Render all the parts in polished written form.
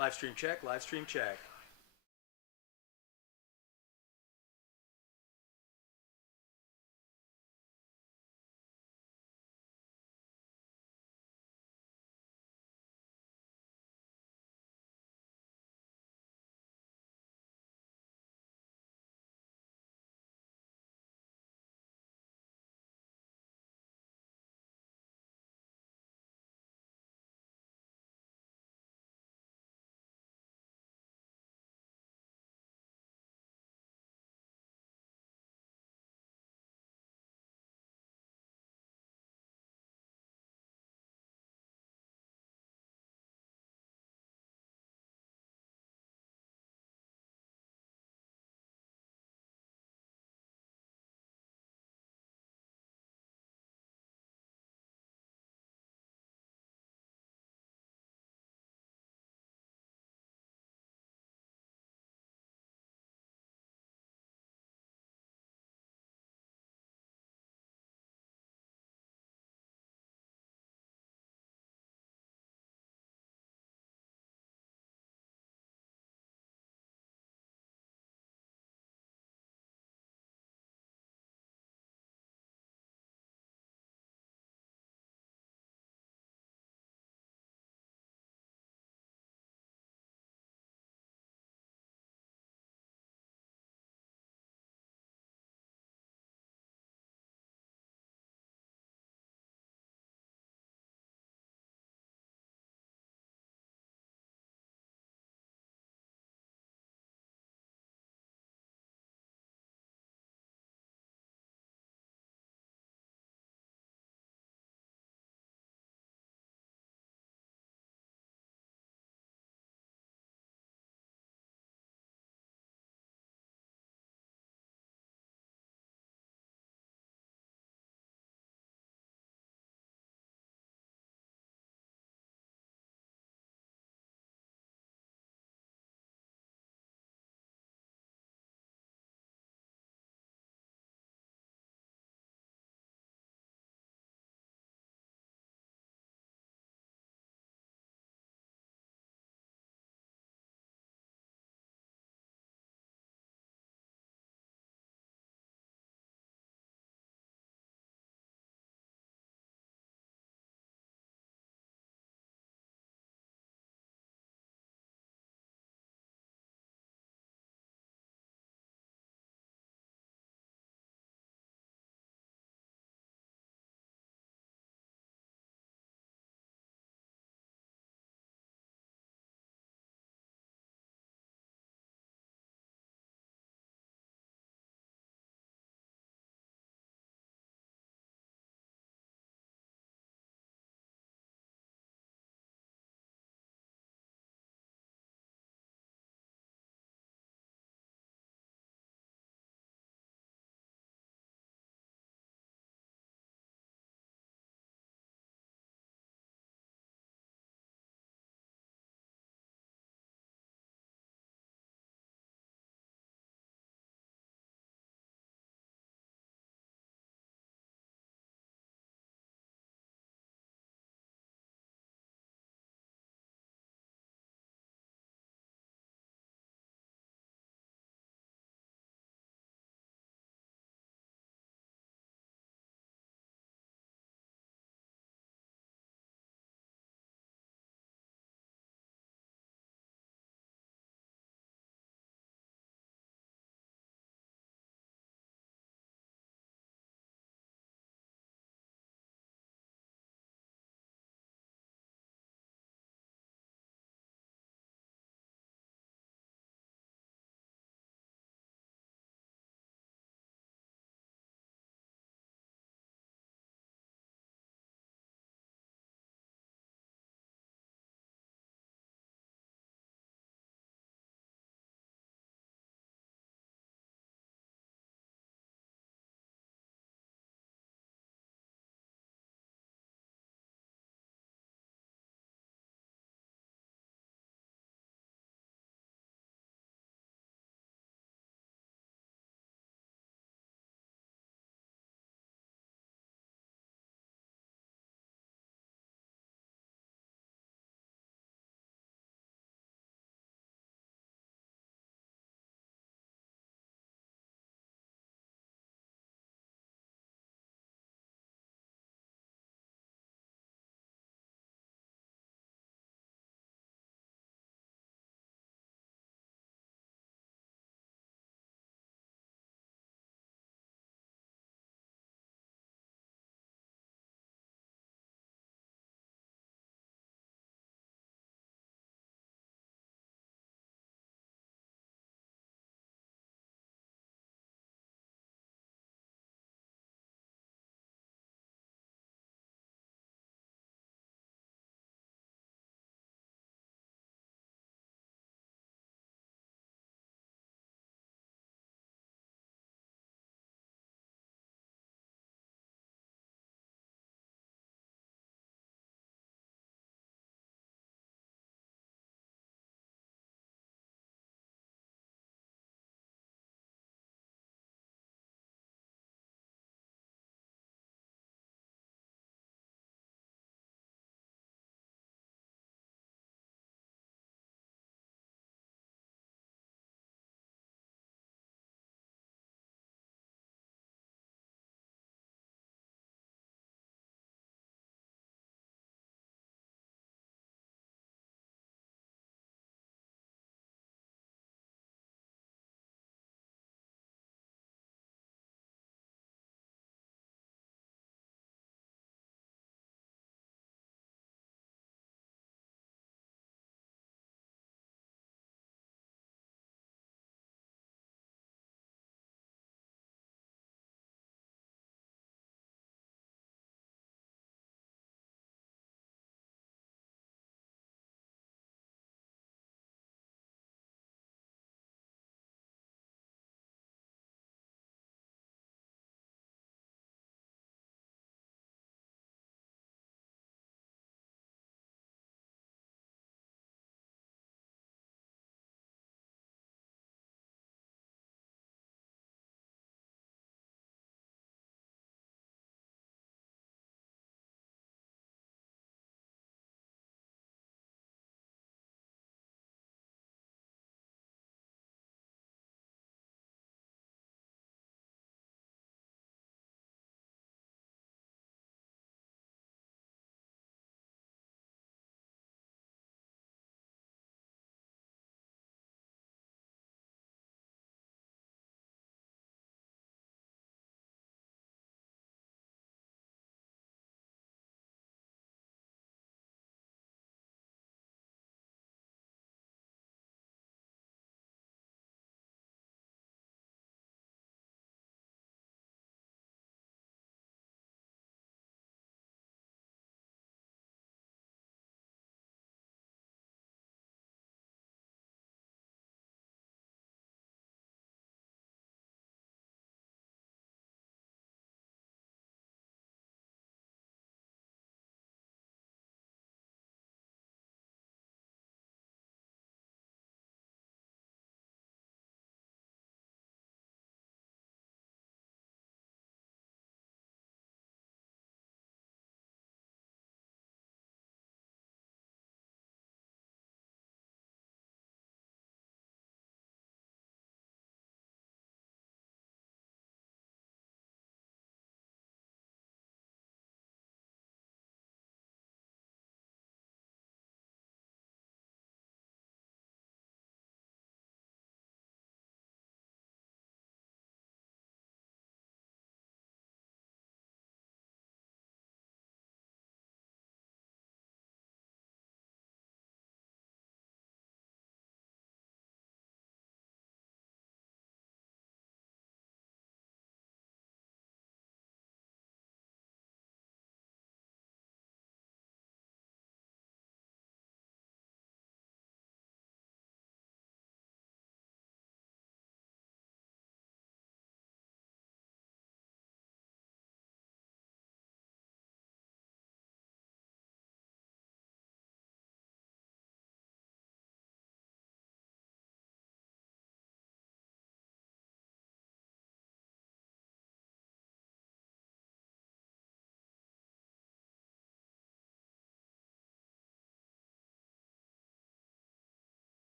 Live stream check, live stream check.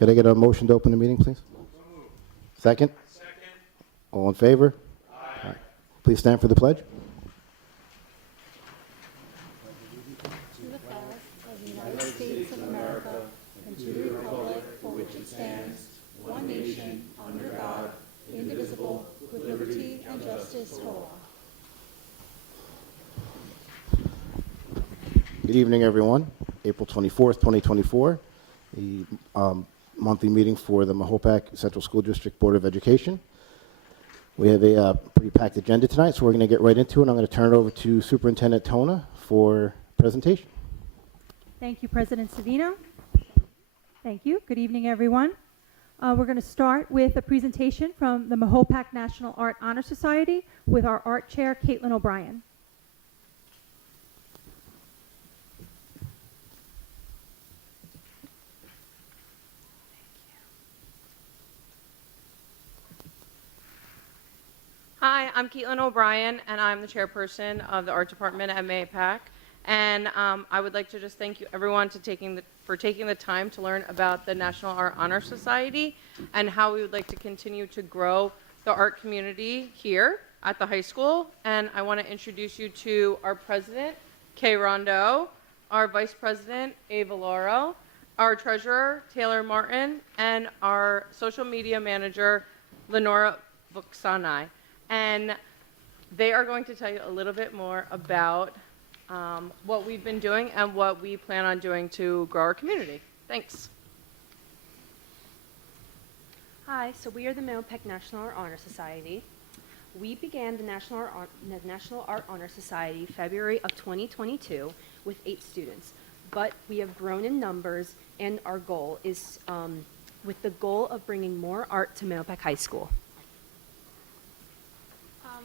Could I get a motion to open the meeting, please? Second? Second. All in favor? Aye. Please stand for the pledge. To the flag of the United States of America and to the republic for which it stands, one nation, under God, indivisible, with liberty and justice for all. Good evening, everyone. April 24th, 2024, the monthly meeting for the Mahopac Central School District Board of Education. We have a pretty packed agenda tonight, so we're going to get right into it. I'm going to turn it over to Superintendent Tona for presentation. Thank you, President Savino. Thank you. Good evening, everyone. We're going to start with a presentation from the Mahopac National Art Honor Society with our art chair, Caitlin O'Brien. Hi, I'm Caitlin O'Brien, and I'm the chairperson of the art department at Mahopac. And I would like to just thank you, everyone, for taking the time to learn about the National Art Honor Society and how we would like to continue to grow the art community here at the high school. And I want to introduce you to our president, Kay Rondeau, our vice president, Ava Lauro, our treasurer, Taylor Martin, and our social media manager, Lenora Vuxanai. And they are going to tell you a little bit more about what we've been doing and what we plan on doing to grow our community. Thanks. Hi, so we are the Mahopac National Art Honor Society. We began the National Art Honor Society February of 2022 with 8 students, but we have grown in numbers, and our goal is with the goal of bringing more art to Mahopac High School.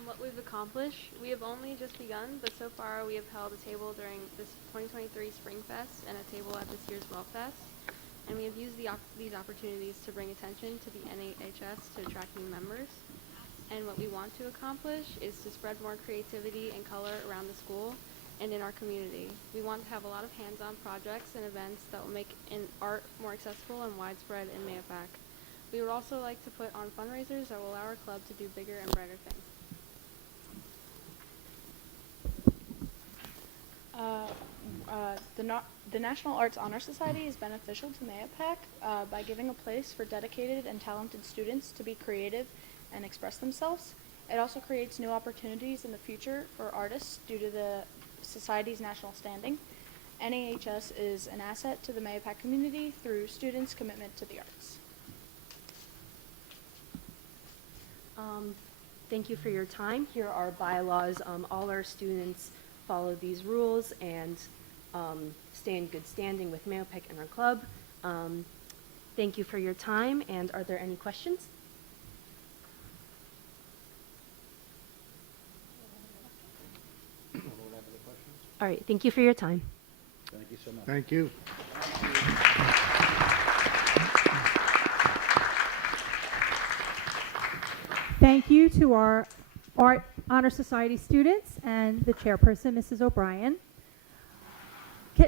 What we've accomplished, we have only just begun, but so far we have held a table during this 2023 Spring Fest and a table at this year's Well Fest. And we have used these opportunities to bring attention to the NAHS to attract new members. And what we want to accomplish is to spread more creativity and color around the school and in our community. We want to have a lot of hands-on projects and events that will make art more accessible and widespread in Mahopac. We would also like to put on fundraisers that will allow our club to do bigger and brighter things. The National Arts Honor Society is beneficial to Mahopac by giving a place for dedicated and talented students to be creative and express themselves. It also creates new opportunities in the future for artists due to the Society's national standing. NAHS is an asset to the Mahopac community through students' commitment to the arts. Thank you for your time. Here are bylaws. All our students follow these rules and stay in good standing with Mahopac and our club. Thank you for your time, and are there any questions? All right, thank you for your time. Thank you so much. Thank you. Thank you to our Art Honor Society students and the chairperson, Mrs. O'Brien.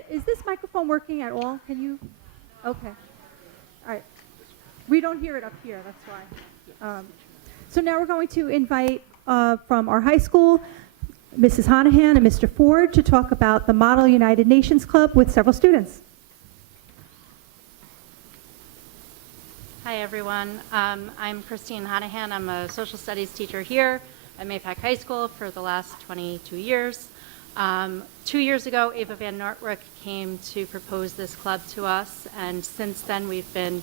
Is this microphone working at all? Can you? Okay. All right. We don't hear it up here, that's why. So now we're going to invite from our high school, Mrs. Honahan and Mr. Ford, to talk about the Model United Nations Club with several students. Hi, everyone. I'm Christine Honahan. I'm a social studies teacher here at Mahopac High School for the last 22 years. 2 years ago, Ava Van Nortwick came to propose this club to us, and since then we've been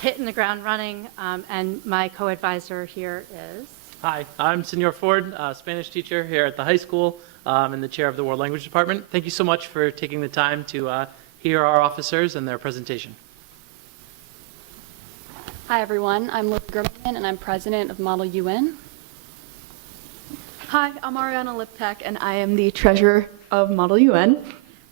hitting the ground running, and my co-advisor here is... Hi, I'm Senor Ford, Spanish teacher here at the high school and the chair of the World Language Department. Thank you so much for taking the time to hear our officers and their presentation. Hi everyone, I'm Liv Grimman and I'm president of Model UN. Hi, I'm Ariana Liptak and I am the treasurer of Model UN.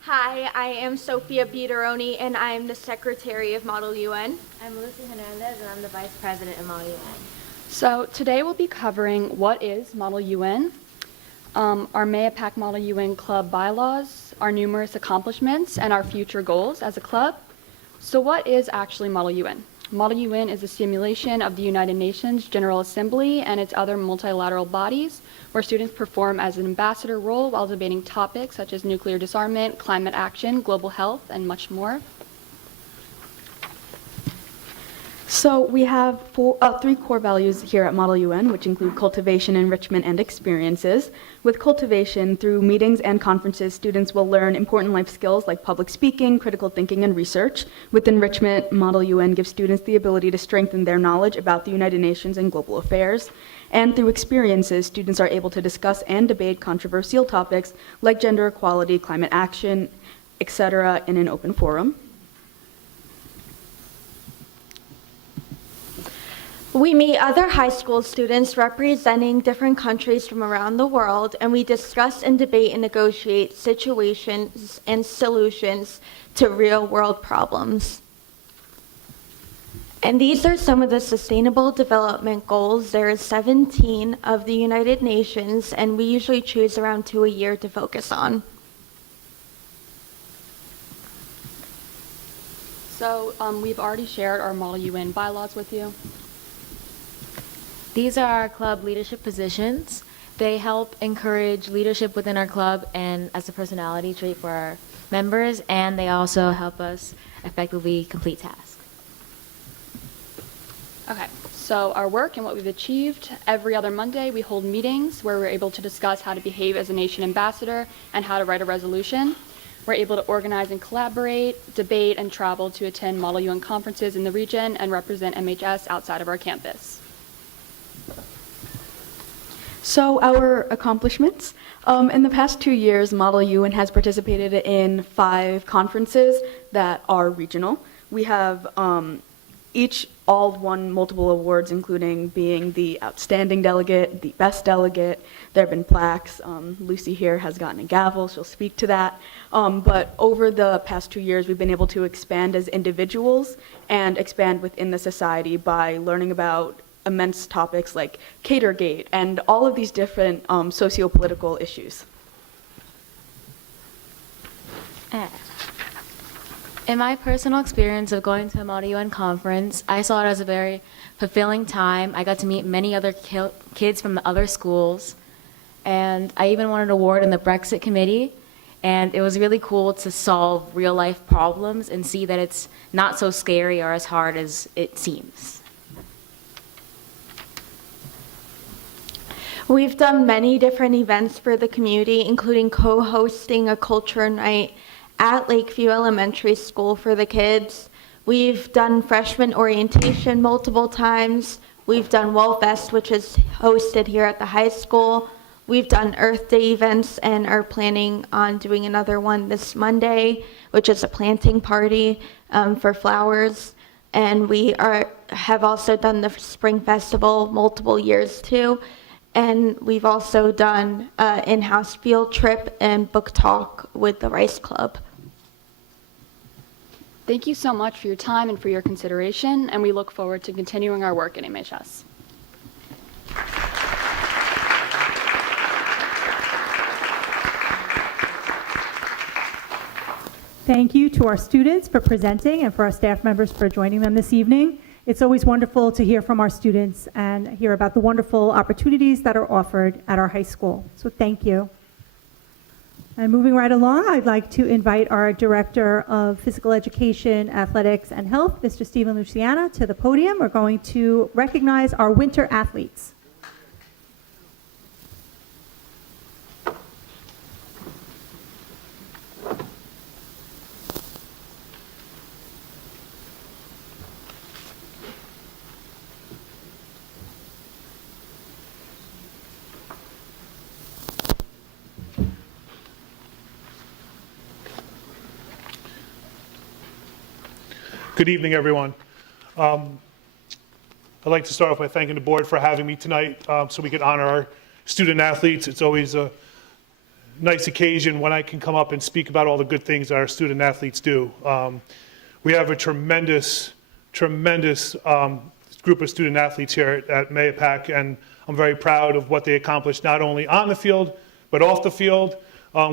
Hi, I am Sophia Biederoni and I am the secretary of Model UN. I'm Lucy Hernandez and I'm the vice president of Model UN. So today we'll be covering what is Model UN, our Mahopac Model UN club bylaws, our numerous accomplishments, and our future goals as a club. So what is actually Model UN? Model UN is a simulation of the United Nations General Assembly and its other multilateral bodies, where students perform as an ambassador role while debating topics such as nuclear disarmament, climate action, global health, and much more. So we have three core values here at Model UN, which include cultivation, enrichment, and experiences. With cultivation, through meetings and conferences, students will learn important life skills like public speaking, critical thinking, and research. With enrichment, Model UN gives students the ability to strengthen their knowledge about the United Nations and global affairs. And through experiences, students are able to discuss and debate controversial topics like gender equality, climate action, etc., in an open forum. We meet other high school students representing different countries from around the world, and we discuss and debate and negotiate situations and solutions to real-world problems. And these are some of the Sustainable Development Goals. There are 17 of the United Nations, and we usually choose around 2 a year to focus on. So we've already shared our Model UN bylaws with you. These are our club leadership positions. They help encourage leadership within our club and as a personality trait for our members, and they also help us effectively complete tasks. Okay, so our work and what we've achieved. Every other Monday, we hold meetings where we're able to discuss how to behave as a nation ambassador and how to write a resolution. We're able to organize and collaborate, debate, and travel to attend Model UN conferences in the region and represent MHS outside of our campus. So our accomplishments. In the past 2 years, Model UN has participated in 5 conferences that are regional. We have each all won multiple awards, including being the outstanding delegate, the best delegate. There have been plaques. Lucy here has gotten a gavel. She'll speak to that. But over the past 2 years, we've been able to expand as individuals and expand within the society by learning about immense topics like Catergate and all of these different socio-political issues. In my personal experience of going to a Model UN conference, I saw it as a very fulfilling time. I got to meet many other kids from the other schools, and I even won an award in the Brexit committee, and it was really cool to solve real-life problems and see that it's not so scary or as hard as it seems. We've done many different events for the community, including co-hosting a culture night at Lakeview Elementary School for the kids. We've done freshman orientation multiple times. We've done Well Fest, which is hosted here at the high school. We've done Earth Day events and are planning on doing another one this Monday, which is a planting party for flowers. And we have also done the Spring Festival multiple years too. And we've also done in-house field trip and book talk with the Rice Club. Thank you so much for your time and for your consideration, and we look forward to continuing our work at MHS. Thank you to our students for presenting and for our staff members for joining them this evening. It's always wonderful to hear from our students and hear about the wonderful opportunities that are offered at our high school. So thank you. And moving right along, I'd like to invite our Director of Physical Education, Athletics, and Health, Mr. Stephen Luciana, to the podium. We're going to recognize our winter athletes. Good evening, everyone. I'd like to start off by thanking the board for having me tonight so we can honor our student athletes. It's always a nice occasion when I can come up and speak about all the good things that our student athletes do. We have a tremendous group of student athletes here at MAYAPAC, and I'm very proud of what they accomplished not only on the field, but off the field.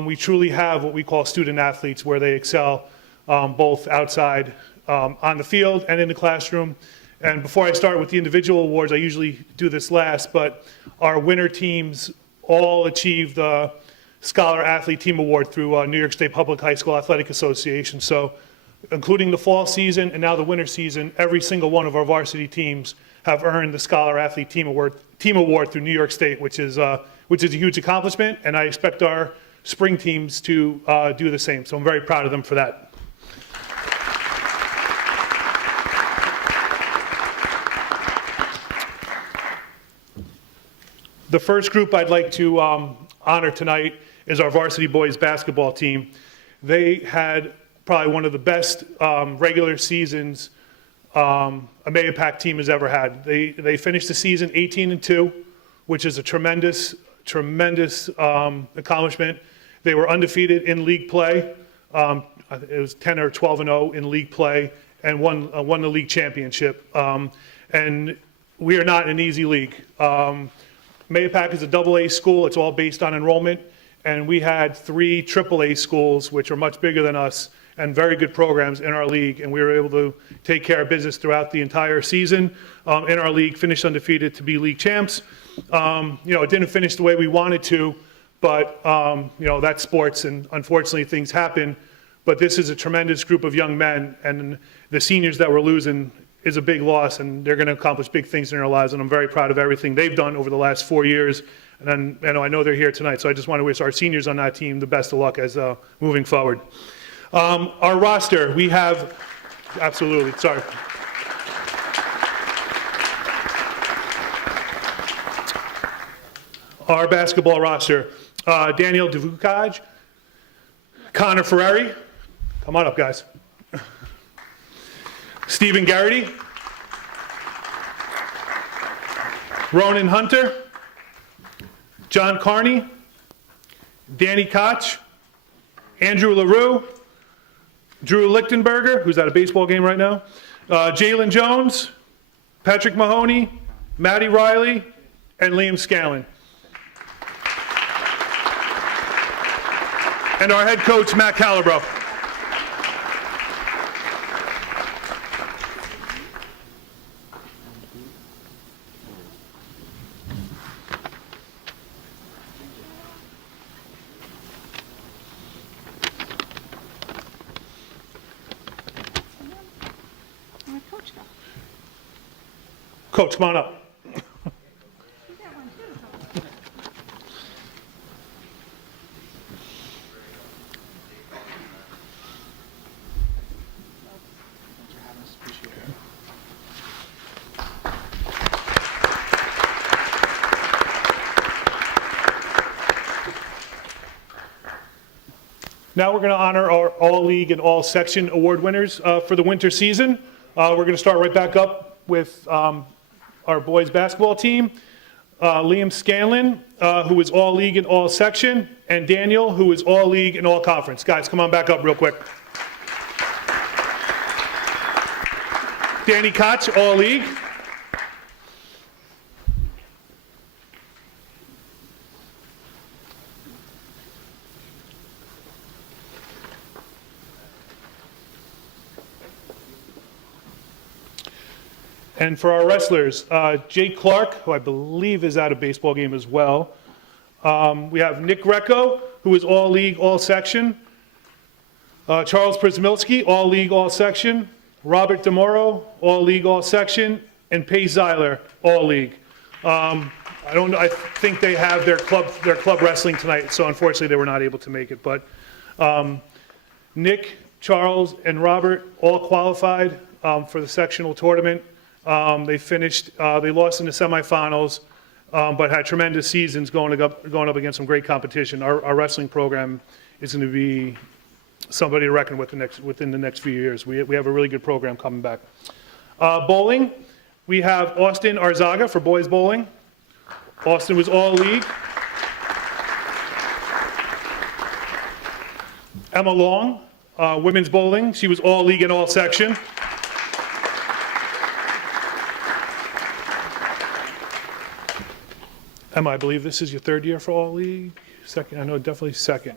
We truly have what we call student athletes, where they excel both outside on the field and in the classroom. And before I start with the individual awards, I usually do this last, but our winner teams all achieved the Scholar Athlete Team Award through New York State Public High School Athletic Association. So including the fall season and now the winter season, every single one of our varsity teams have earned the Scholar Athlete Team Award through New York State, which is a huge accomplishment, and I expect our spring teams to do the same. So I'm very proud of them for that. The first group I'd like to honor tonight is our varsity boys basketball team. They had probably one of the best regular seasons a Mahopac team has ever had. They finished the season 18-2, which is a tremendous accomplishment. They were undefeated in league play. It was 10 or 12-0 in league play, and won the league championship. And we are not an easy league. Mahopac is a AA school. It's all based on enrollment. And we had 3 AAA schools, which are much bigger than us, and very good programs in our league. And we were able to take care of business throughout the entire season in our league, finished undefeated to be league champs. It didn't finish the way we wanted to, but that's sports, and unfortunately things happen. But this is a tremendous group of young men, and the seniors that we're losing is a big loss, and they're going to accomplish big things in their lives, and I'm very proud of everything they've done over the last 4 years. And then, I know they're here tonight, so I just want to wish our seniors on that team the best of luck as moving forward. Our roster, we have, absolutely, sorry. Our basketball roster, Daniel Devukaj, Connor Ferrari, come on up, guys. Stephen Garrity, Ronan Hunter, John Carney, Danny Koch, Andrew LaRue, Drew Lichtenberger, who's at a baseball game right now, Jalen Jones, Patrick Mahoney, Maddie Riley, and Liam Scanlon. And our head coach, Matt Calabro. Coach, come on up. Now we're going to honor our all-league and all-section award winners for the winter season. We're going to start right back up with our boys basketball team. Liam Scanlon, who is all-league and all-section, and Daniel, who is all-league and all-conference. Guys, come on back up real quick. Danny Koch, all-league. And for our wrestlers, Jake Clark, who I believe is at a baseball game as well. We have Nick Greco, who is all-league, all-section. Charles Przmilski, all-league, all-section. Robert DeMoro, all-league, all-section. And Pace Zeiler, all-league. I think they have their club wrestling tonight, so unfortunately they were not able to make it. But Nick, Charles, and Robert all qualified for the sectional tournament. They lost in the semifinals, but had tremendous seasons going up against some great competition. Our wrestling program is going to be somebody to reckon with within the next few years. We have a really good program coming back. Bowling, we have Austin Arzaga for boys bowling. Austin was all league. Emma Long, women's bowling. She was all league and all section. Emma, I believe this is your third year for all league. Second, I know definitely second.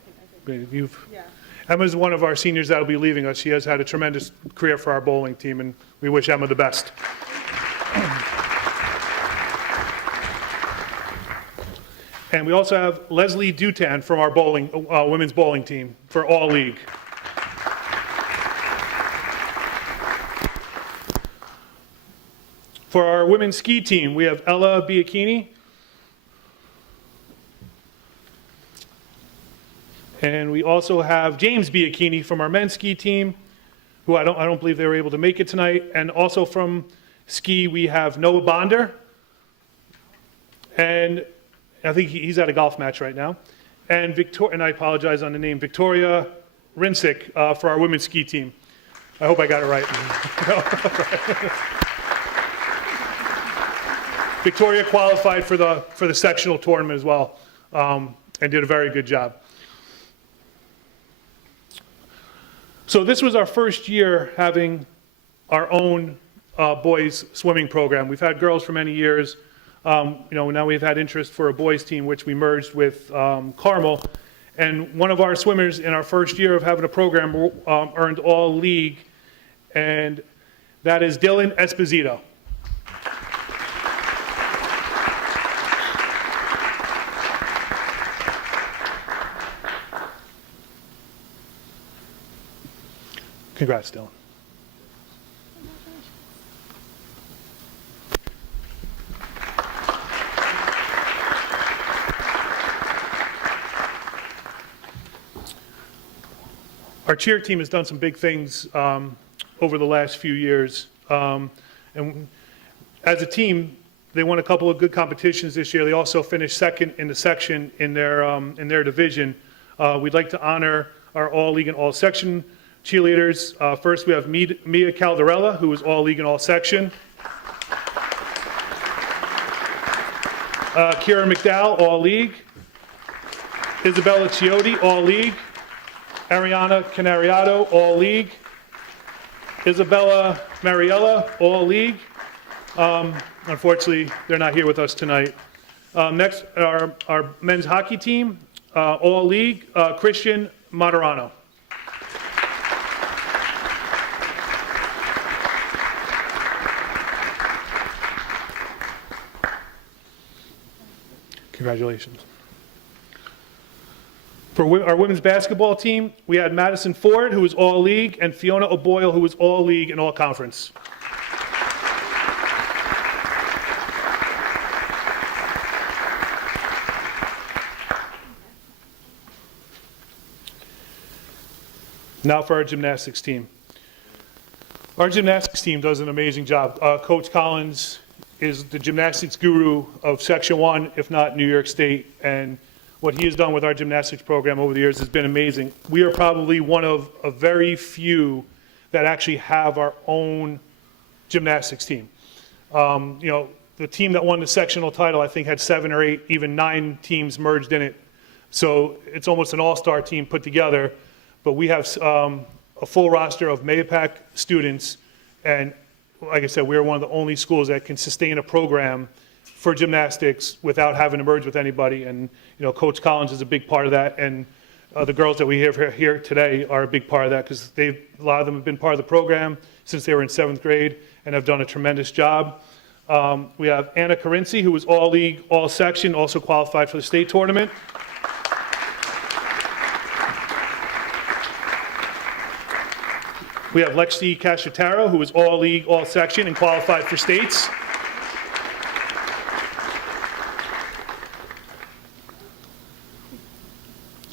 Emma's one of our seniors that will be leaving us. She has had a tremendous career for our bowling team, and we wish Emma the best. And we also have Leslie Dutan from our women's bowling team for All League. For our women's ski team, we have Ella Biacchini. And we also have James Biacchini from our men's ski team, who I don't believe they were able to make it tonight. And also from ski, we have Noah Bonder. And I think he's at a golf match right now. And I apologize on the name, Victoria Rinsick for our women's ski team. I hope I got it right. Victoria qualified for the sectional tournament as well, and did a very good job. So this was our first year having our own boys swimming program. We've had girls for many years. Now we've had interest for a boys team, which we merged with Carmel. And one of our swimmers in our first year of having a program earned All League, and that is Dylan Esposito. Congrats, Dylan. Our cheer team has done some big things over the last few years. And as a team, they won a couple of good competitions this year. They also finished second in the section in their division. We'd like to honor our All-League and All-Section cheerleaders. First, we have Mia Caldarella, who is All-League and All-Section. Kira McDowell, All-League. Isabella Chiotti, All-League. Ariana Canariato, All-League. Isabella Mariella, All-League. Unfortunately, they're not here with us tonight. Next, our men's hockey team, All-League, Christian Materano. Congratulations. For our women's basketball team, we had Madison Ford, who was All-League, and Fiona O'Boyle, who was All-League and All-Conference. Now for our gymnastics team. Our gymnastics team does an amazing job. Coach Collins is the gymnastics guru of Section 1, if not New York State, and what he has done with our gymnastics program over the years has been amazing. We are probably one of a very few that actually have our own gymnastics team. The team that won the sectional title, I think, had 7 or 8, even 9 teams merged in it. So it's almost an all-star team put together. But we have a full roster of Mahopac students, and like I said, we're one of the only schools that can sustain a program for gymnastics without having to merge with anybody. And Coach Collins is a big part of that, and the girls that we have here today are a big part of that, because a lot of them have been part of the program since they were in 7th grade and have done a tremendous job. We have Anna Carinci, who was All-League, All-Section, also qualified for the state tournament. We have Lexi Cacciataro, who was All-League, All-Section, and qualified for states.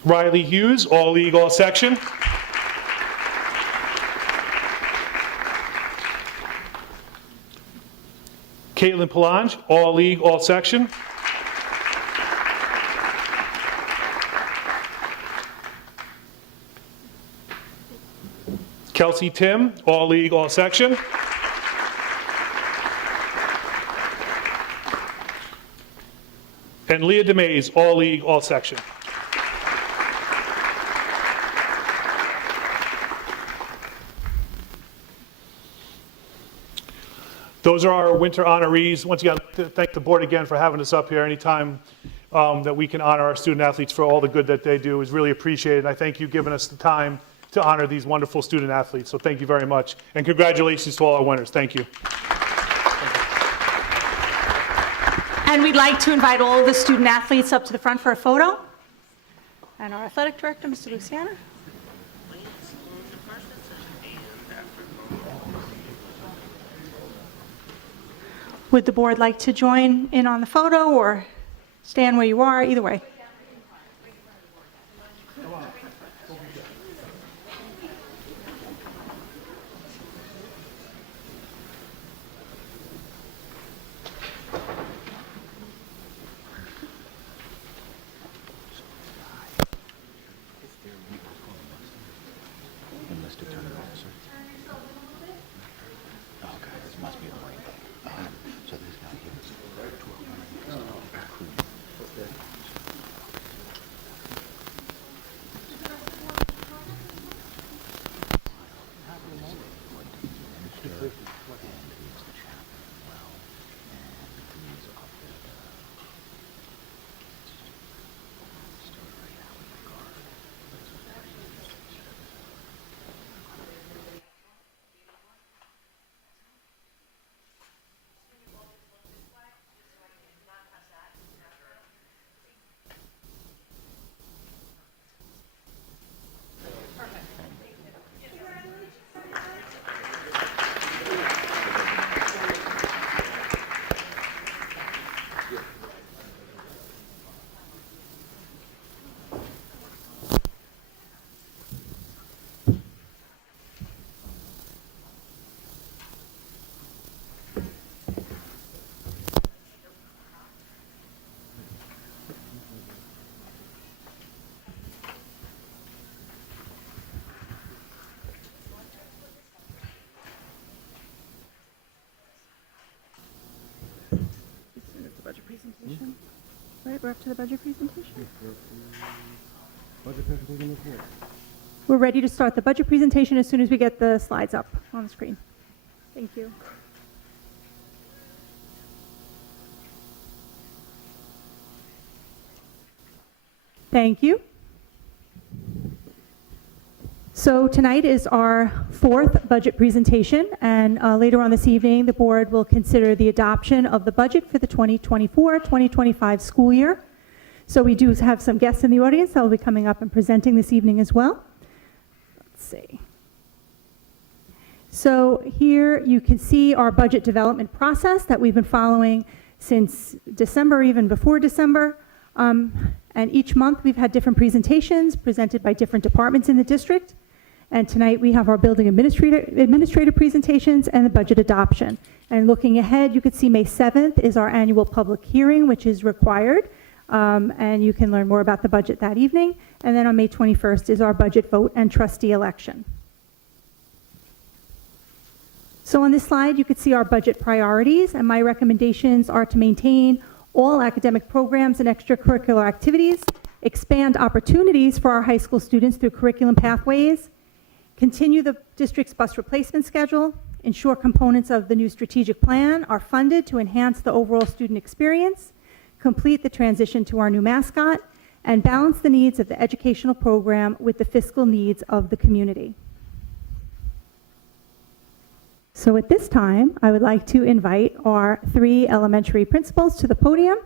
Riley Hughes, All-League, All-Section. Caitlin Palange, All-League, All-Section. Kelsey Tim, All-League, All-Section. And Leah DeMays, All-League, All-Section. Those are our winter honorees. Once again, I'd like to thank the board again for having us up here. Anytime that we can honor our student athletes for all the good that they do is really appreciated. And I thank you giving us the time to honor these wonderful student athletes. So thank you very much. And congratulations to all our winners. Thank you. And we'd like to invite all of the student athletes up to the front for a photo. And our athletic director, Mr. Luciana. Would the board like to join in on the photo or stand where you are? Either way. Presentation. Right, we're up to the budget presentation. We're ready to start the budget presentation as soon as we get the slides up on the screen. Thank you. Thank you. So tonight is our fourth budget presentation, and later on this evening, the board will consider the adoption of the budget for the 2024-2025 school year. So we do have some guests in the audience that will be coming up and presenting this evening as well. Let's see. So here you can see our budget development process that we've been following since December, even before December. And each month we've had different presentations presented by different departments in the district. And tonight we have our building administrator presentations and the budget adoption. And looking ahead, you can see May 7th is our annual public hearing, which is required. And you can learn more about the budget that evening. And then on May 21st is our budget vote and trustee election. So on this slide, you can see our budget priorities, and my recommendations are to maintain all academic programs and extracurricular activities, expand opportunities for our high school students through curriculum pathways, continue the district's bus replacement schedule, ensure components of the new strategic plan are funded to enhance the overall student experience, complete the transition to our new mascot, and balance the needs of the educational program with the fiscal needs of the community. So at this time, I would like to invite our three elementary principals to the podium.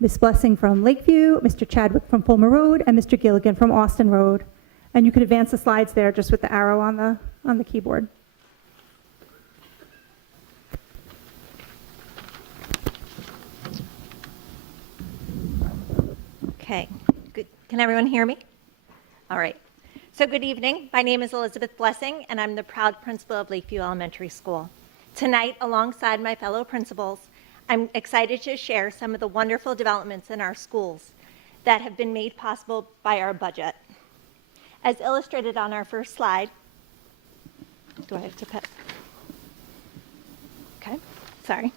Ms. Blessing from Lakeview, Mr. Chadwick from Fulmer Road, and Mr. Gilligan from Austin Road. And you can advance the slides there just with the arrow on the keyboard. Okay, good. Can everyone hear me? All right. So good evening. My name is Elizabeth Blessing, and I'm the proud principal of Lakeview Elementary School. Tonight, alongside my fellow principals, I'm excited to share some of the wonderful developments in our schools that have been made possible by our budget. As illustrated on our first slide, do I have to put? Okay, sorry.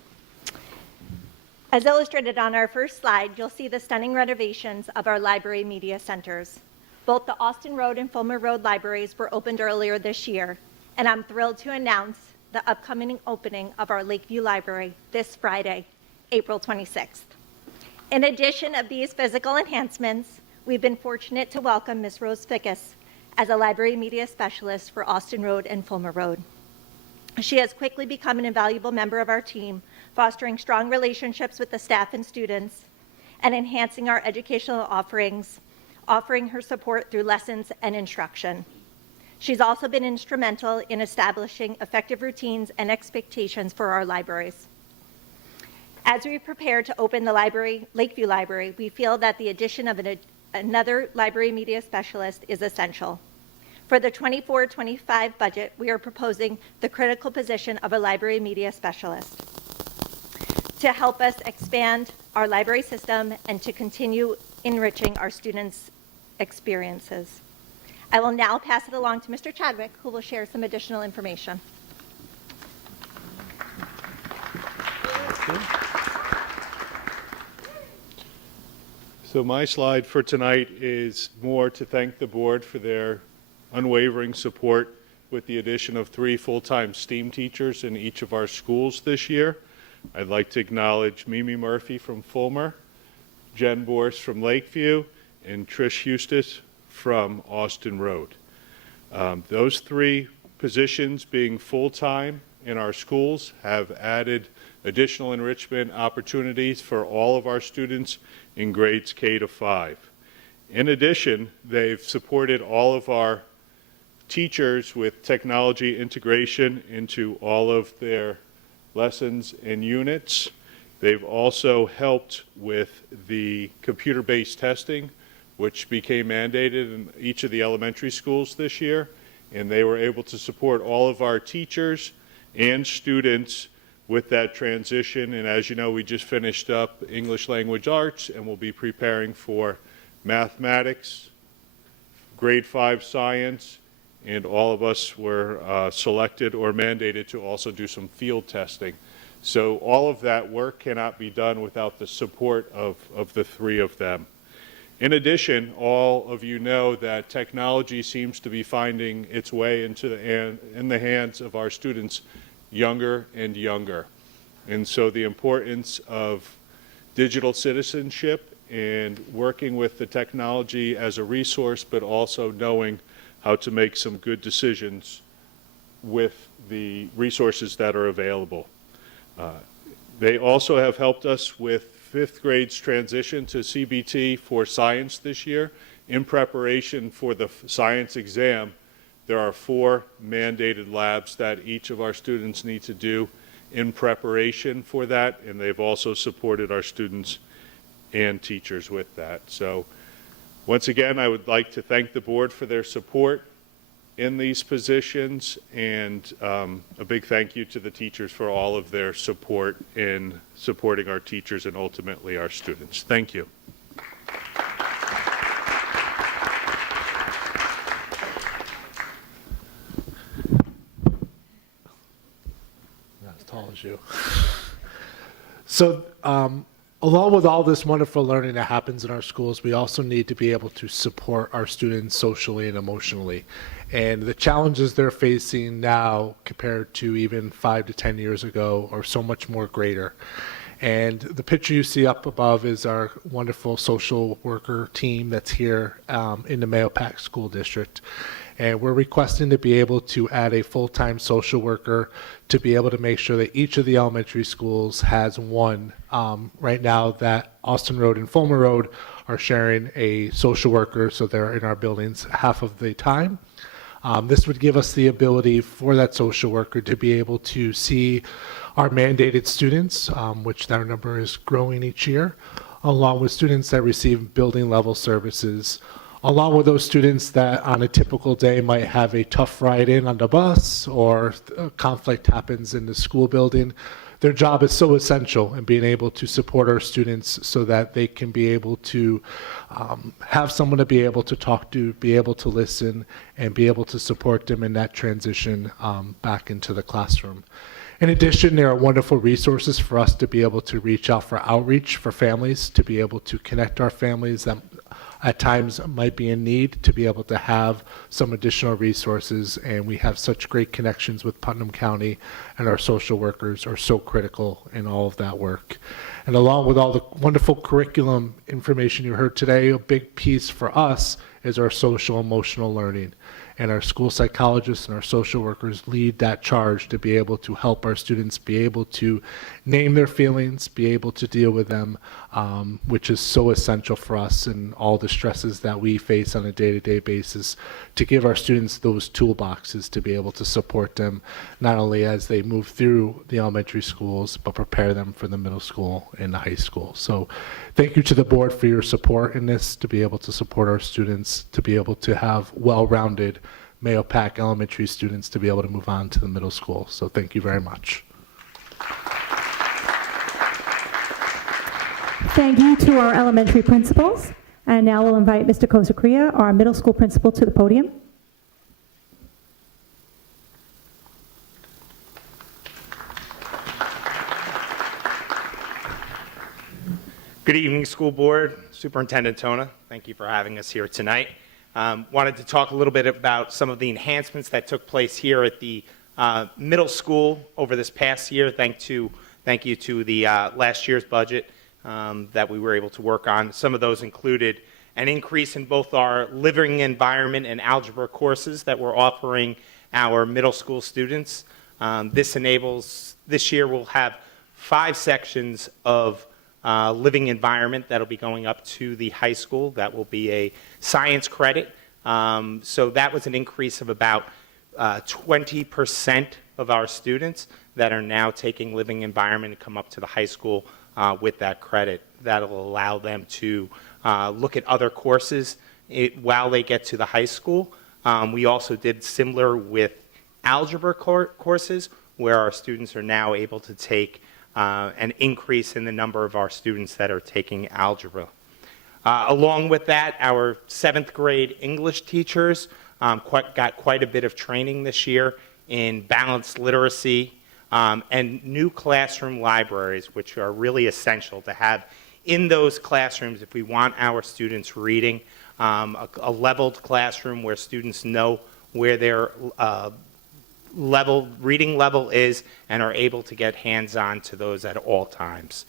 As illustrated on our first slide, you'll see the stunning renovations of our library media centers. Both the Austin Road and Fulmer Road libraries were opened earlier this year, and I'm thrilled to announce the upcoming opening of our Lakeview Library this Friday, April 26th. In addition of these physical enhancements, we've been fortunate to welcome Ms. Rose Fickus as a library media specialist for Austin Road and Fulmer Road. She has quickly become an invaluable member of our team, fostering strong relationships with the staff and students, and enhancing our educational offerings, offering her support through lessons and instruction. She's also been instrumental in establishing effective routines and expectations for our libraries. As we prepare to open the Lakeview Library, we feel that the addition of another library media specialist is essential. For the 24-25 budget, we are proposing the critical position of a library media specialist to help us expand our library system and to continue enriching our students' experiences. I will now pass it along to Mr. Chadwick, who will share some additional information. So my slide for tonight is more to thank the board for their unwavering support with the addition of 3 full-time STEAM teachers in each of our schools this year. I'd like to acknowledge Mimi Murphy from Fulmer, Jen Borst from Lakeview, and Trish Eustace from Austin Road. Those 3 positions being full-time in our schools have added additional enrichment opportunities for all of our students in grades K to 5. In addition, they've supported all of our teachers with technology integration into all of their lessons and units. They've also helped with the computer-based testing, which became mandated in each of the elementary schools this year, and they were able to support all of our teachers and students with that transition. And as you know, we just finished up English Language Arts, and we'll be preparing for mathematics, grade 5 science, and all of us were selected or mandated to also do some field testing. So all of that work cannot be done without the support of the 3 of them. In addition, all of you know that technology seems to be finding its way into in the hands of our students younger and younger. And so the importance of digital citizenship and working with the technology as a resource, but also knowing how to make some good decisions with the resources that are available. They also have helped us with 5th grade's transition to CBT for science this year. In preparation for the science exam, there are 4 mandated labs that each of our students need to do in preparation for that, and they've also supported our students and teachers with that. So once again, I would like to thank the board for their support in these positions, and a big thank you to the teachers for all of their support in supporting our teachers and ultimately our students. Thank you. Not as tall as you. So, along with all this wonderful learning that happens in our schools, we also need to be able to support our students socially and emotionally. And the challenges they're facing now compared to even 5 to 10 years ago are so much more greater. And the picture you see up above is our wonderful social worker team that's here in the Mahopac School District. And we're requesting to be able to add a full-time social worker to be able to make sure that each of the elementary schools has one. Right now that Austin Road and Fulmer Road are sharing a social worker, so they're in our buildings half of the time. This would give us the ability for that social worker to be able to see our mandated students, which their number is growing each year, along with students that receive building level services, along with those students that on a typical day might have a tough ride in on the bus or a conflict happens in the school building. Their job is so essential in being able to support our students so that they can be able to have someone to be able to talk to, be able to listen, and be able to support them in that transition back into the classroom. In addition, there are wonderful resources for us to be able to reach out for outreach for families, to be able to connect our families that at times might be in need to be able to have some additional resources. And we have such great connections with Putnam County, and our social workers are so critical in all of that work. And along with all the wonderful curriculum information you heard today, a big piece for us is our social emotional learning. And our school psychologists and our social workers lead that charge to be able to help our students be able to name their feelings, be able to deal with them, which is so essential for us and all the stresses that we face on a day-to-day basis, to give our students those toolboxes to be able to support them, not only as they move through the elementary schools, but prepare them for the middle school and the high school. So thank you to the board for your support in this, to be able to support our students, to be able to have well-rounded Mahopac elementary students to be able to move on to the middle school. So thank you very much. Thank you to our elementary principals. And now we'll invite Mr. Kosakria, our middle school principal, to the podium. Good evening, school board, Superintendent Tona. Thank you for having us here tonight. Wanted to talk a little bit about some of the enhancements that took place here at the middle school over this past year. Thank you to the last year's budget that we were able to work on. Some of those included an increase in both our living environment and algebra courses that we're offering our middle school students. This year we'll have 5 sections of living environment that'll be going up to the high school. That will be a science credit. So that was an increase of about 20% of our students that are now taking living environment and come up to the high school with that credit. That'll allow them to look at other courses while they get to the high school. We also did similar with algebra courses, where our students are now able to take an increase in the number of our students that are taking algebra. Along with that, our 7th grade English teachers got quite a bit of training this year in balanced literacy and new classroom libraries, which are really essential to have in those classrooms if we want our students reading. A leveled classroom where students know where their reading level is and are able to get hands-on to those at all times.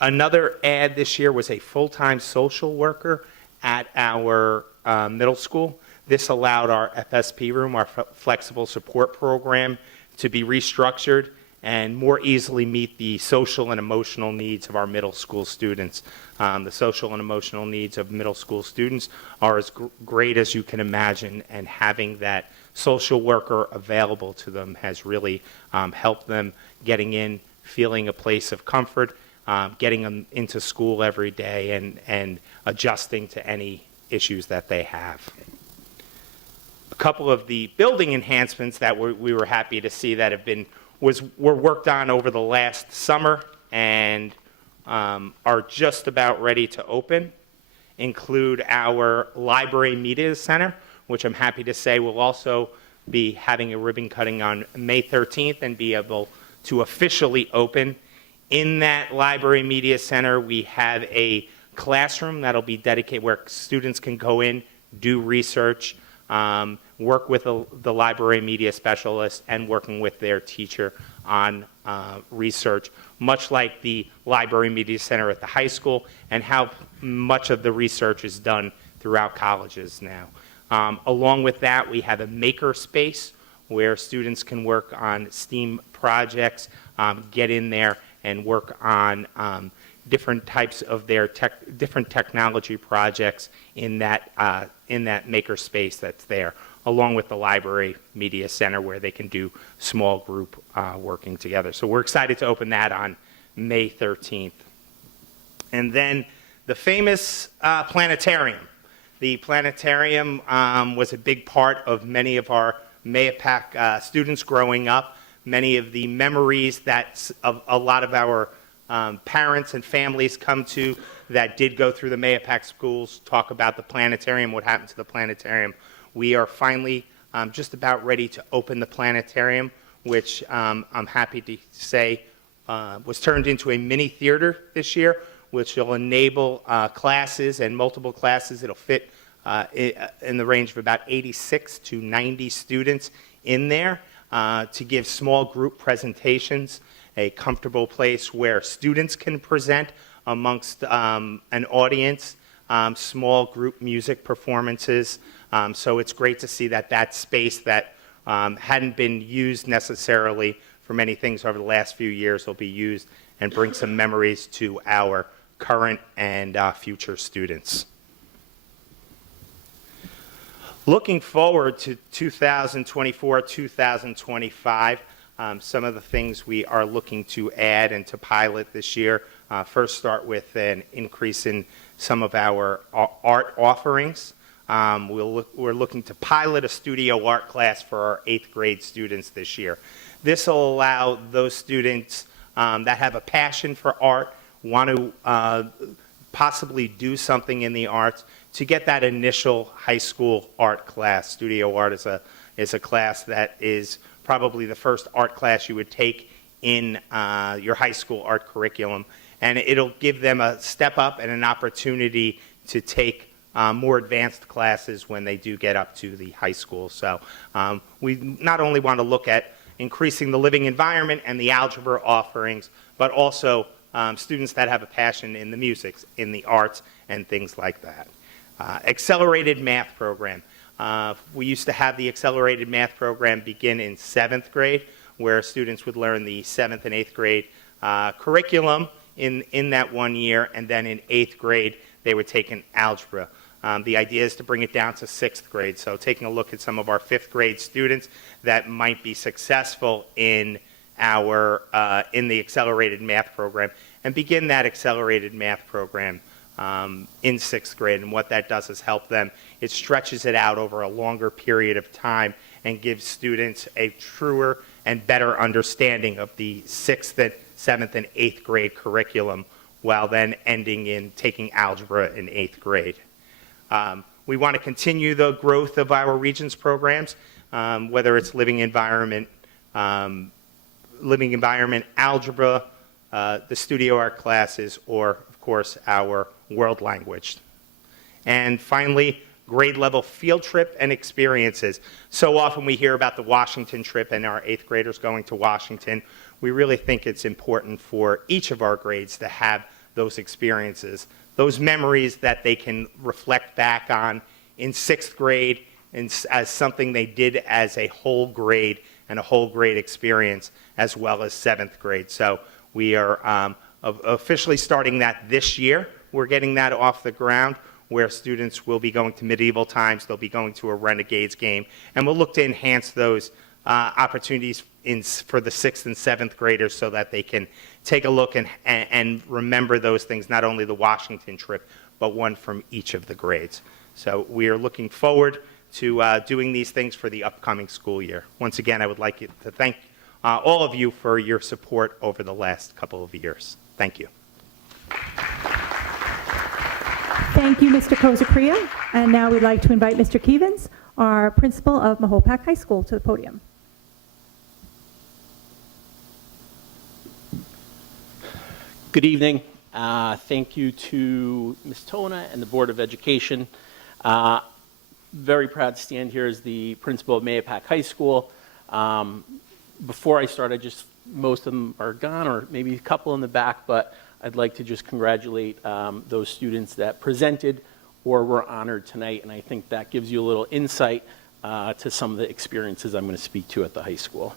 Another add this year was a full-time social worker at our middle school. This allowed our FSP room, our flexible support program, to be restructured and more easily meet the social and emotional needs of our middle school students. The social and emotional needs of middle school students are as great as you can imagine, and having that social worker available to them has really helped them getting in, feeling a place of comfort, getting them into school every day, and adjusting to any issues that they have. A couple of the building enhancements that we were happy to see that were worked on over the last summer and are just about ready to open include our Library Media Center, which I'm happy to say will also be having a ribbon cutting on May 13th and be able to officially open. In that Library Media Center, we have a classroom that'll be dedicated where students can go in, do research, work with the library media specialist, and working with their teacher on research, much like the Library Media Center at the high school, and how much of the research is done throughout colleges now. Along with that, we have a maker space where students can work on STEAM projects, get in there and work on different types of their different technology projects in that maker space that's there, along with the Library Media Center where they can do small group working together. So we're excited to open that on May 13th. And then the famous planetarium. The planetarium was a big part of many of our Mahopac students growing up. Many of the memories that a lot of our parents and families come to that did go through the Mahopac schools talk about the planetarium, what happened to the planetarium. We are finally just about ready to open the planetarium, which I'm happy to say was turned into a mini theater this year, which will enable classes and multiple classes. It'll fit in the range of about 86 to 90 students in there to give small group presentations, a comfortable place where students can present amongst an audience, small group music performances. So it's great to see that that space that hadn't been used necessarily for many things over the last few years will be used and bring some memories to our current and future students. Looking forward to 2024-2025, some of the things we are looking to add and to pilot this year. First, start with an increase in some of our art offerings. We're looking to pilot a studio art class for our 8th grade students this year. This will allow those students that have a passion for art, want to possibly do something in the arts, to get that initial high school art class. Studio art is a class that is probably the first art class you would take in your high school art curriculum, and it'll give them a step up and an opportunity to take more advanced classes when they do get up to the high school. So we not only want to look at increasing the living environment and the algebra offerings, but also students that have a passion in the music, in the arts, and things like that. Accelerated math program. We used to have the accelerated math program begin in 7th grade, where students would learn the 7th and 8th grade curriculum in that 1 year, and then in 8th grade they would take an algebra. The idea is to bring it down to 6th grade, so taking a look at some of our 5th grade students that might be successful in the accelerated math program, and begin that accelerated math program in 6th grade. And what that does is help them. It stretches it out over a longer period of time and gives students a truer and better understanding of the 6th, and 7th, and 8th grade curriculum, while then ending in taking algebra in 8th grade. We want to continue the growth of our Regents programs, whether it's living environment algebra, the studio art classes, or of course our world language. And finally, grade level field trip and experiences. So often we hear about the Washington trip and our 8th graders going to Washington. We really think it's important for each of our grades to have those experiences, those memories that they can reflect back on in 6th grade as something they did as a whole grade and a whole grade experience, as well as 7th grade. So we are officially starting that this year. We're getting that off the ground, where students will be going to medieval times, they'll be going to a Renegades game, and we'll look to enhance those opportunities for the 6th and 7th graders so that they can take a look and remember those things, not only the Washington trip, but one from each of the grades. So we are looking forward to doing these things for the upcoming school year. Once again, I would like to thank all of you for your support over the last couple of years. Thank you. Thank you, Mr. Kozakria. And now we'd like to invite Mr. Kevens, our principal of Mahopac High School, to the podium. Good evening. Thank you to Ms. Tona and the Board of Education. Very proud to stand here as the principal of Mahopac High School. Before I start, most of them are gone, or maybe a couple in the back, but I'd like to just congratulate those students that presented or were honored tonight, and I think that gives you a little insight to some of the experiences I'm going to speak to at the high school.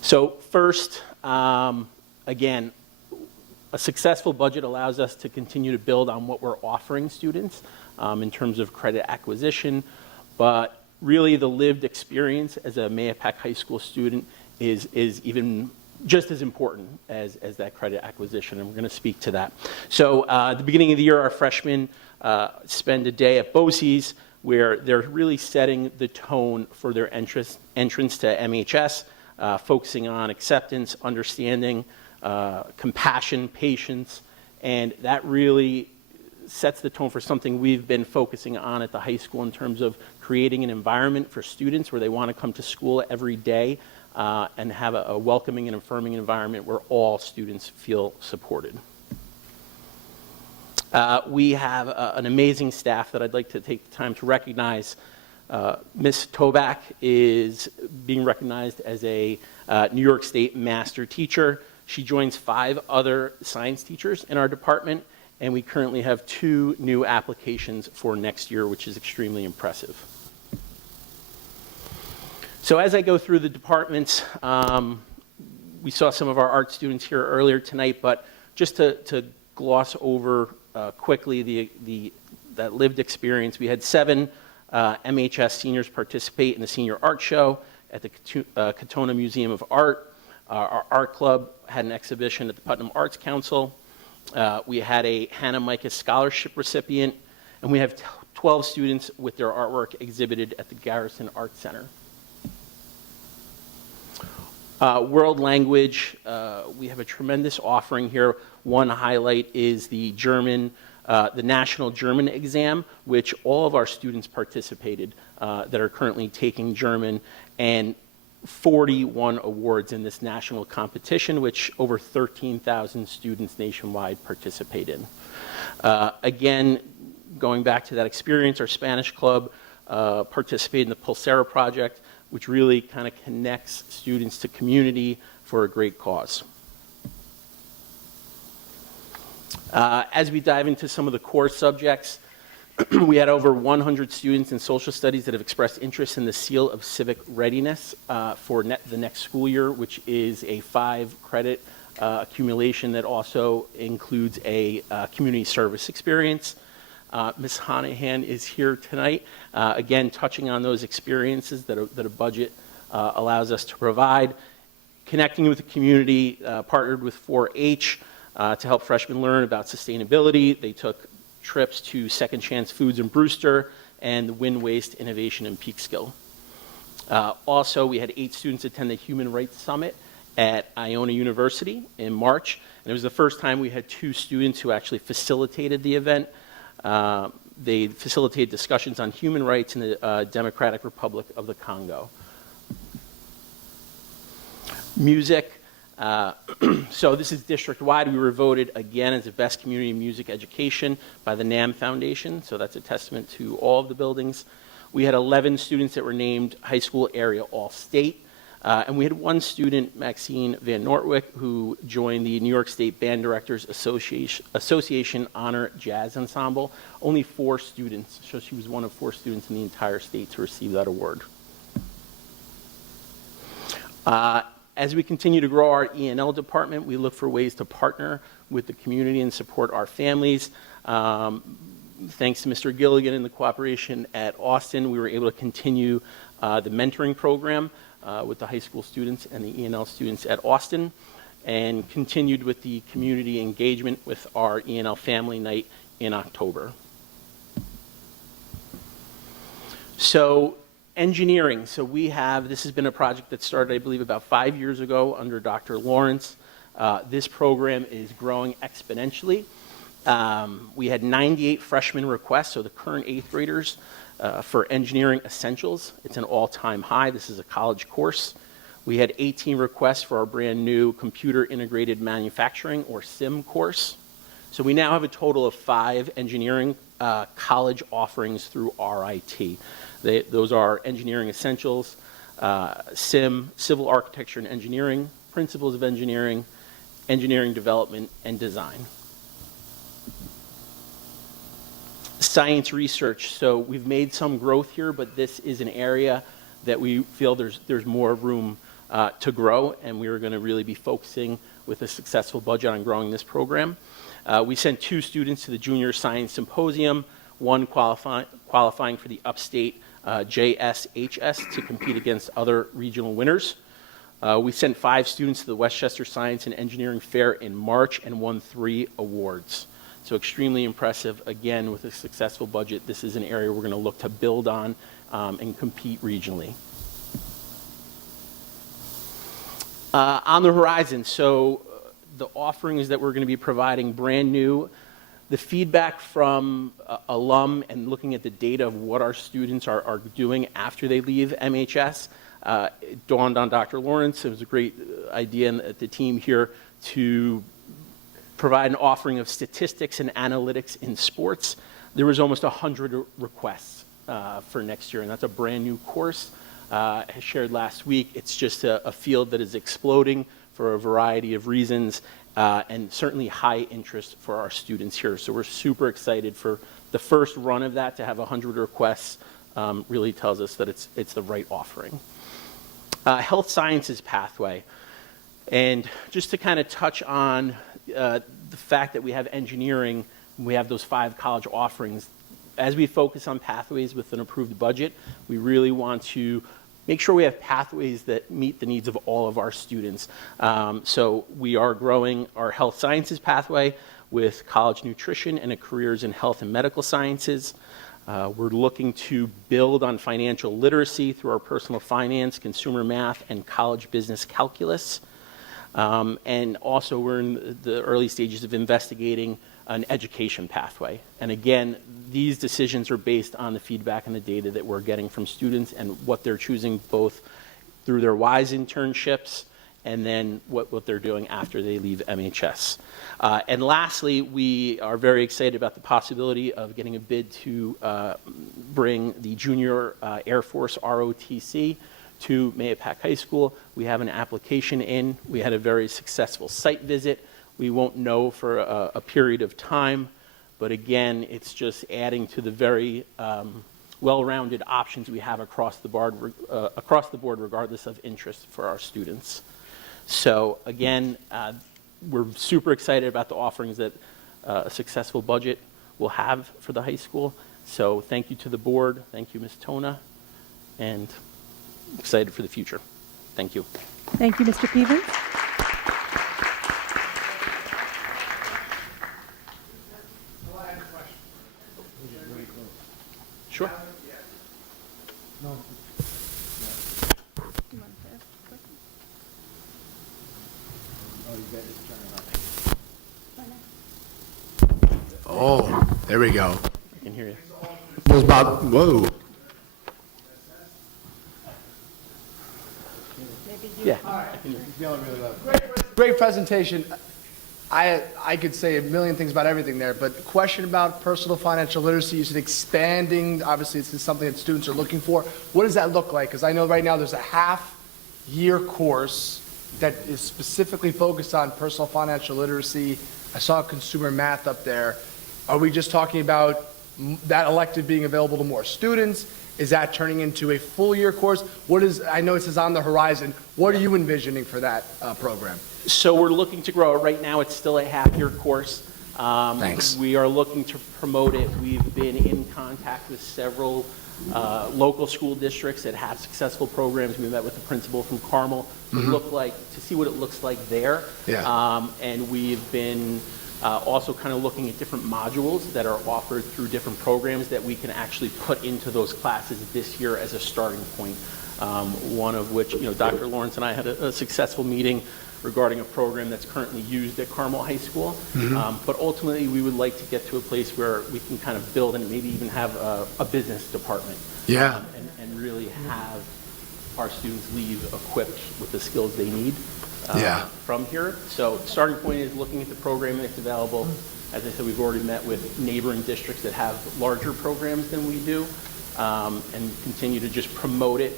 So first, again, a successful budget allows us to continue to build on what we're offering students in terms of credit acquisition, but really the lived experience as a Mahopac High School student is even just as important as that credit acquisition, and we're going to speak to that. So at the beginning of the year, our freshmen spend a day at BOCES where they're really setting the tone for their entrance to MHS, focusing on acceptance, understanding, compassion, patience, and that really sets the tone for something we've been focusing on at the high school in terms of creating an environment for students where they want to come to school every day and have a welcoming and affirming environment where all students feel supported. We have an amazing staff that I'd like to take the time to recognize. Ms. Toback is being recognized as a New York State master teacher. She joins 5 other science teachers in our department, and we currently have 2 new applications for next year, which is extremely impressive. So as I go through the departments, we saw some of our art students here earlier tonight, but just to gloss over quickly that lived experience, we had 7 MHS seniors participate in the Senior Art Show at the Katona Museum of Art. Our art club had an exhibition at the Putnam Arts Council. We had a Hannah Micah Scholarship recipient, and we have 12 students with their artwork exhibited at the Garrison Art Center. World language, we have a tremendous offering here. One highlight is the National German exam, which all of our students participated that are currently taking German, and 41 awards in this national competition, which over 13,000 students nationwide participate in. Again, going back to that experience, our Spanish club participated in the Pulsera project, which really kind of connects students to community for a great cause. As we dive into some of the core subjects, we had over 100 students in social studies that have expressed interest in the Seal of Civic Readiness for the next school year, which is a 5-credit accumulation that also includes a community service experience. Ms. Honahan is here tonight, again, touching on those experiences that a budget allows us to provide. Connecting with the community, partnered with 4-H to help freshmen learn about sustainability. They took trips to Second Chance Foods in Brewster and the Wind Waste Innovation in Peekskill. Also, we had 8 students attend the Human Rights Summit at Iona University in March, and it was the first time we had 2 students who actually facilitated the event. They facilitated discussions on human rights in the Democratic Republic of the Congo. Music. So this is district-wide. We were voted again as the best community music education by the NAM Foundation, so that's a testament to all of the buildings. We had 11 students that were named high school area all-state, and we had 1 student, Maxine Van Nortwick, who joined the New York State Band Directors Association Honor Jazz Ensemble. Only 4 students, so she was one of 4 students in the entire state to receive that award. As we continue to grow our E&L department, we look for ways to partner with the community and support our families. Thanks to Mr. Gilligan and the cooperation at Austin, we were able to continue the mentoring program with the high school students and the E&L students at Austin, and continued with the community engagement with our E&L Family Night in October. So, engineering. So this has been a project that started, I believe, about 5 years ago under Dr. Lawrence. This program is growing exponentially. We had 98 freshman requests, so the current 8th graders for engineering essentials. It's an all-time high. This is a college course. We had 18 requests for our brand new computer integrated manufacturing, or SIM course. So we now have a total of 5 engineering college offerings through RIT. Those are engineering essentials, SIM, civil architecture and engineering, principles of engineering, engineering development, and design. Science research. So we've made some growth here, but this is an area that we feel there's more room to grow, and we are going to really be focusing with a successful budget on growing this program. We sent 2 students to the Junior Science Symposium, 1 qualifying for the Upstate JSHS to compete against other regional winners. We sent 5 students to the Westchester Science and Engineering Fair in March and won 3 awards. So extremely impressive. Again, with a successful budget, this is an area we're going to look to build on and compete regionally. On the horizon, so the offerings that we're going to be providing brand new. The feedback from alum and looking at the data of what our students are doing after they leave MHS, it dawned on Dr. Lawrence. It was a great idea and the team here to provide an offering of statistics and analytics in sports. There was almost 100 requests for next year, and that's a brand new course. I shared last week, it's just a field that is exploding for a variety of reasons, and certainly high interest for our students here. So we're super excited for the first run of that. To have 100 requests really tells us that it's the right offering. Health sciences pathway. And just to kind of touch on the fact that we have engineering, we have those 5 college offerings. As we focus on pathways with an approved budget, we really want to make sure we have pathways that meet the needs of all of our students. So we are growing our health sciences pathway with college nutrition and a careers in health and medical sciences. We're looking to build on financial literacy through our personal finance, consumer math, and college business calculus. And also we're in the early stages of investigating an education pathway. And again, these decisions are based on the feedback and the data that we're getting from students and what they're choosing both through their WISE internships and then what they're doing after they leave MHS. And lastly, we are very excited about the possibility of getting a bid to bring the Junior Air Force ROTC to Mahopac High School. We have an application in. We had a very successful site visit. We won't know for a period of time, but again, it's just adding to the very well-rounded options we have across the board regardless of interest for our students. So again, we're super excited about the offerings that a successful budget will have for the high school. So thank you to the board, thank you Ms. Tona, and excited for the future. Thank you. Thank you, Mr. Peevens. Sure. Oh, there we go. I can hear you. Was Bob? Whoa. Yeah. Great presentation. I could say a million things about everything there, but question about personal financial literacy, you said expanding, obviously this is something that students are looking for. What does that look like? Because I know right now there's a half-year course that is specifically focused on personal financial literacy. I saw consumer math up there. Are we just talking about that elective being available to more students? Is that turning into a full-year course? What is, I know it says on the horizon, what are you envisioning for that program? So we're looking to grow it. Right now, it's still a half-year course. Thanks. We are looking to promote it. We've been in contact with several local school districts that have successful programs. We met with the principal from Carmel to see what it looks like there. Yeah. And we've been also kind of looking at different modules that are offered through different programs that we can actually put into those classes this year as a starting point. One of which, Dr. Lawrence and I had a successful meeting regarding a program that's currently used at Carmel High School. But ultimately, we would like to get to a place where we can kind of build and maybe even have a business department. Yeah. And really have our students leave equipped with the skills they need from here. So starting point is looking at the programming that's available. As I said, we've already met with neighboring districts that have larger programs than we do, and continue to just promote it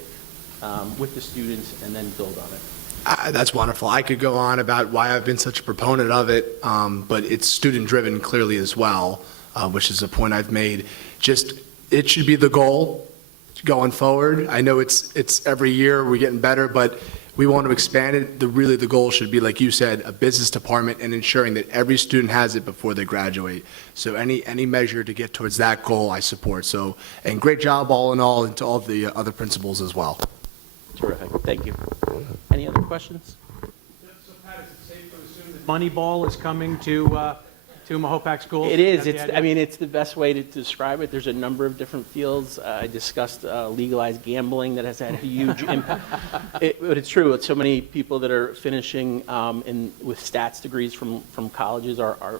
with the students and then build on it. That's wonderful. I could go on about why I've been such a proponent of it, but it's student-driven clearly as well, which is a point I've made. Just, it should be the goal going forward. I know it's every year we're getting better, but we want to expand it. The goal should be, like you said, a business department and ensuring that every student has it before they graduate. So any measure to get towards that goal, I support. So, and great job all in all, and to all the other principals as well. Terrific. Thank you. Any other questions? So Pat, is it safe to assume that Moneyball is coming to Mahopac schools? It is. It's the best way to describe it. There's a number of different fields. I discussed legalized gambling that has had a huge impact. But it's true. It's so many people that are finishing with stats degrees from colleges are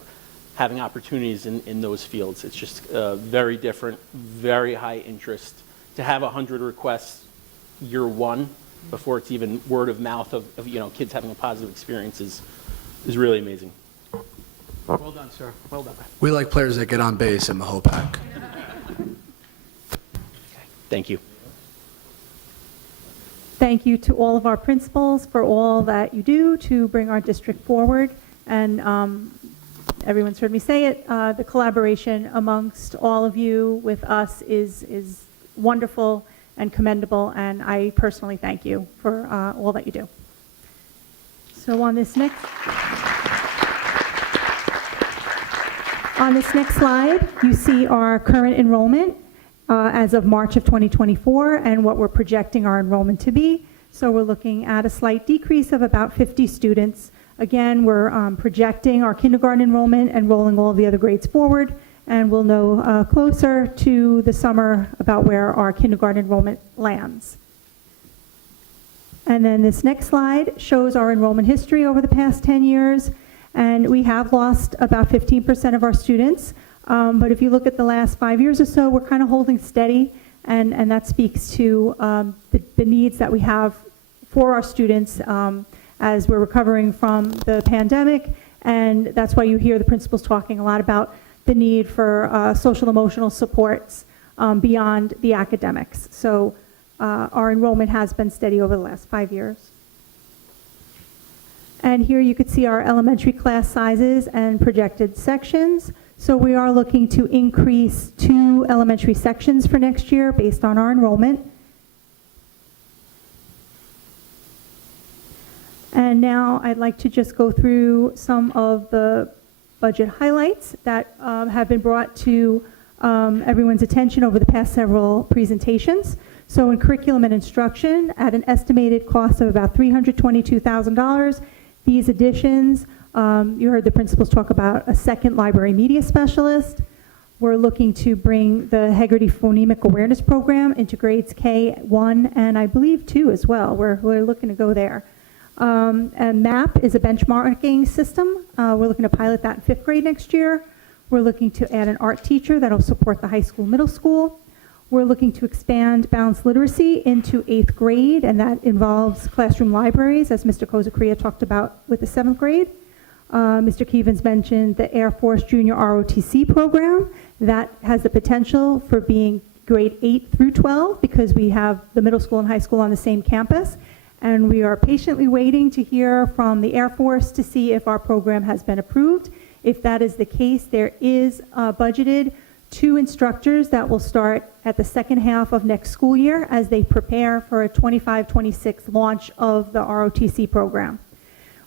having opportunities in those fields. It's just very different, very high interest. To have 100 requests year one before it's even word of mouth of kids having a positive experience is really amazing. Well done, sir. Well done. We like players that get on base at Mahopac. Thank you. Thank you to all of our principals for all that you do to bring our district forward. And everyone's heard me say it, the collaboration amongst all of you with us is wonderful and commendable, and I personally thank you for all that you do. So on this next slide, you see our current enrollment as of March of 2024 and what we're projecting our enrollment to be. So we're looking at a slight decrease of about 50 students. Again, we're projecting our kindergarten enrollment and rolling all of the other grades forward, and we'll know closer to the summer about where our kindergarten enrollment lands. And then this next slide shows our enrollment history over the past 10 years, and we have lost about 15% of our students. But if you look at the last 5 years or so, we're kind of holding steady, and that speaks to the needs that we have for our students as we're recovering from the pandemic, and that's why you hear the principals talking a lot about the need for social emotional supports beyond the academics. So our enrollment has been steady over the last 5 years. And here you could see our elementary class sizes and projected sections. So we are looking to increase 2 elementary sections for next year based on our enrollment. And now I'd like to just go through some of the budget highlights that have been brought to everyone's attention over the past several presentations. So in curriculum and instruction, at an estimated cost of about $322,000, these additions, you heard the principals talk about a second library media specialist. We're looking to bring the Heggerty Phonemic Awareness Program into grades K1 and I believe 2 as well. We're looking to go there. And MAP is a benchmarking system. We're looking to pilot that in 5th grade next year. We're looking to add an art teacher that will support the high school, middle school. We're looking to expand balanced literacy into 8th grade, and that involves classroom libraries, as Mr. Kozakria talked about with the 7th grade. Mr. Kevins mentioned the Air Force Junior ROTC program. That has the potential for being grade 8 through 12 because we have the middle school and high school on the same campus. And we are patiently waiting to hear from the Air Force to see if our program has been approved. If that is the case, there is budgeted 2 instructors that will start at the second half of next school year as they prepare for a 25-26 launch of the ROTC program.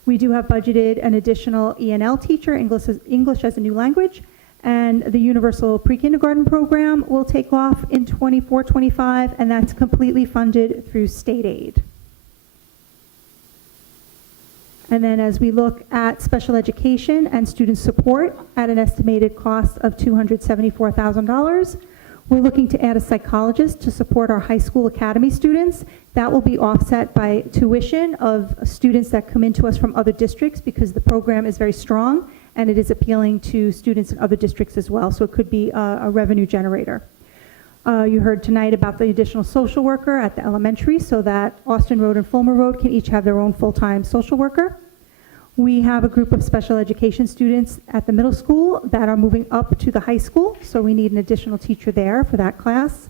We do have budgeted an additional ENL teacher, English as a new language, and the Universal Pre-Kindergarten program will take off in 24-25, and that's completely funded through state aid. And then as we look at special education and student support at an estimated cost of $274,000, we're looking to add a psychologist to support our high school academy students. That will be offset by tuition of students that come into us from other districts because the program is very strong and it is appealing to students in other districts as well, so it could be a revenue generator. You heard tonight about the additional social worker at the elementary so that Austin Road and Fulmer Road can each have their own full-time social worker. We have a group of special education students at the middle school that are moving up to the high school, so we need an additional teacher there for that class.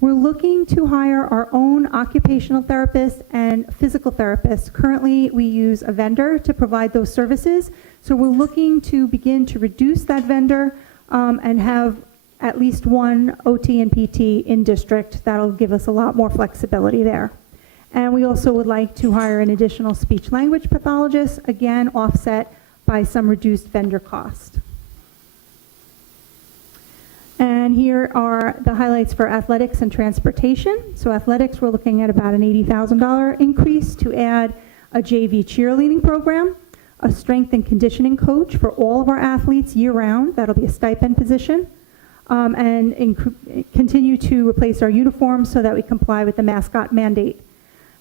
We're looking to hire our own occupational therapist and physical therapist. Currently, we use a vendor to provide those services, so we're looking to begin to reduce that vendor and have at least one OT and PT in district. That'll give us a lot more flexibility there. And we also would like to hire an additional speech language pathologist, again offset by some reduced vendor cost. And here are the highlights for athletics and transportation. So athletics, we're looking at about an $80,000 increase to add a JV cheerleading program, a strength and conditioning coach for all of our athletes year-round. That'll be a stipend position. And continue to replace our uniforms so that we comply with the mascot mandate.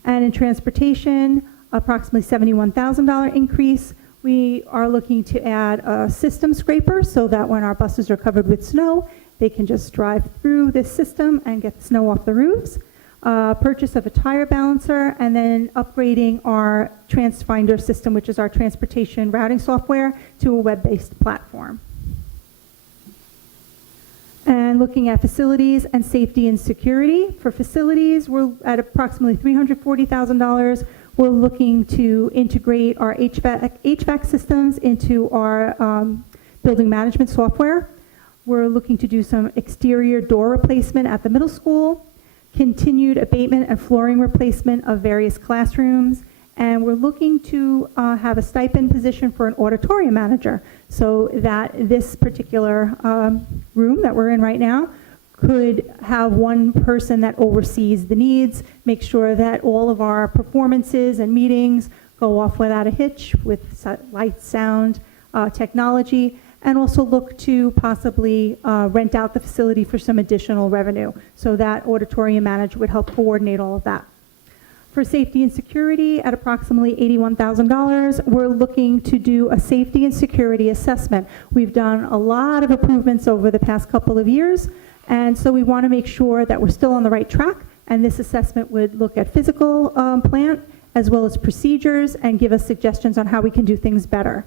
And in transportation, approximately $71,000 increase. We are looking to add a system scraper so that when our buses are covered with snow, they can just drive through this system and get the snow off the roofs. purchase of a tire balancer, and then upgrading our TransFinder system, which is our transportation routing software, to a web-based platform. And looking at facilities and safety and security. For facilities, we're at approximately $340,000. We're looking to integrate our HVAC systems into our building management software. We're looking to do some exterior door replacement at the middle school, continued abatement and flooring replacement of various classrooms, and we're looking to have a stipend position for an auditorium manager so that this particular room that we're in right now could have one person that oversees the needs, make sure that all of our performances and meetings go off without a hitch with light, sound, technology, and also look to possibly rent out the facility for some additional revenue. So that auditorium manager would help coordinate all of that. For safety and security, at approximately $81,000, we're looking to do a safety and security assessment. We've done a lot of improvements over the past couple of years, and so we want to make sure that we're still on the right track, and this assessment would look at physical plant as well as procedures and give us suggestions on how we can do things better.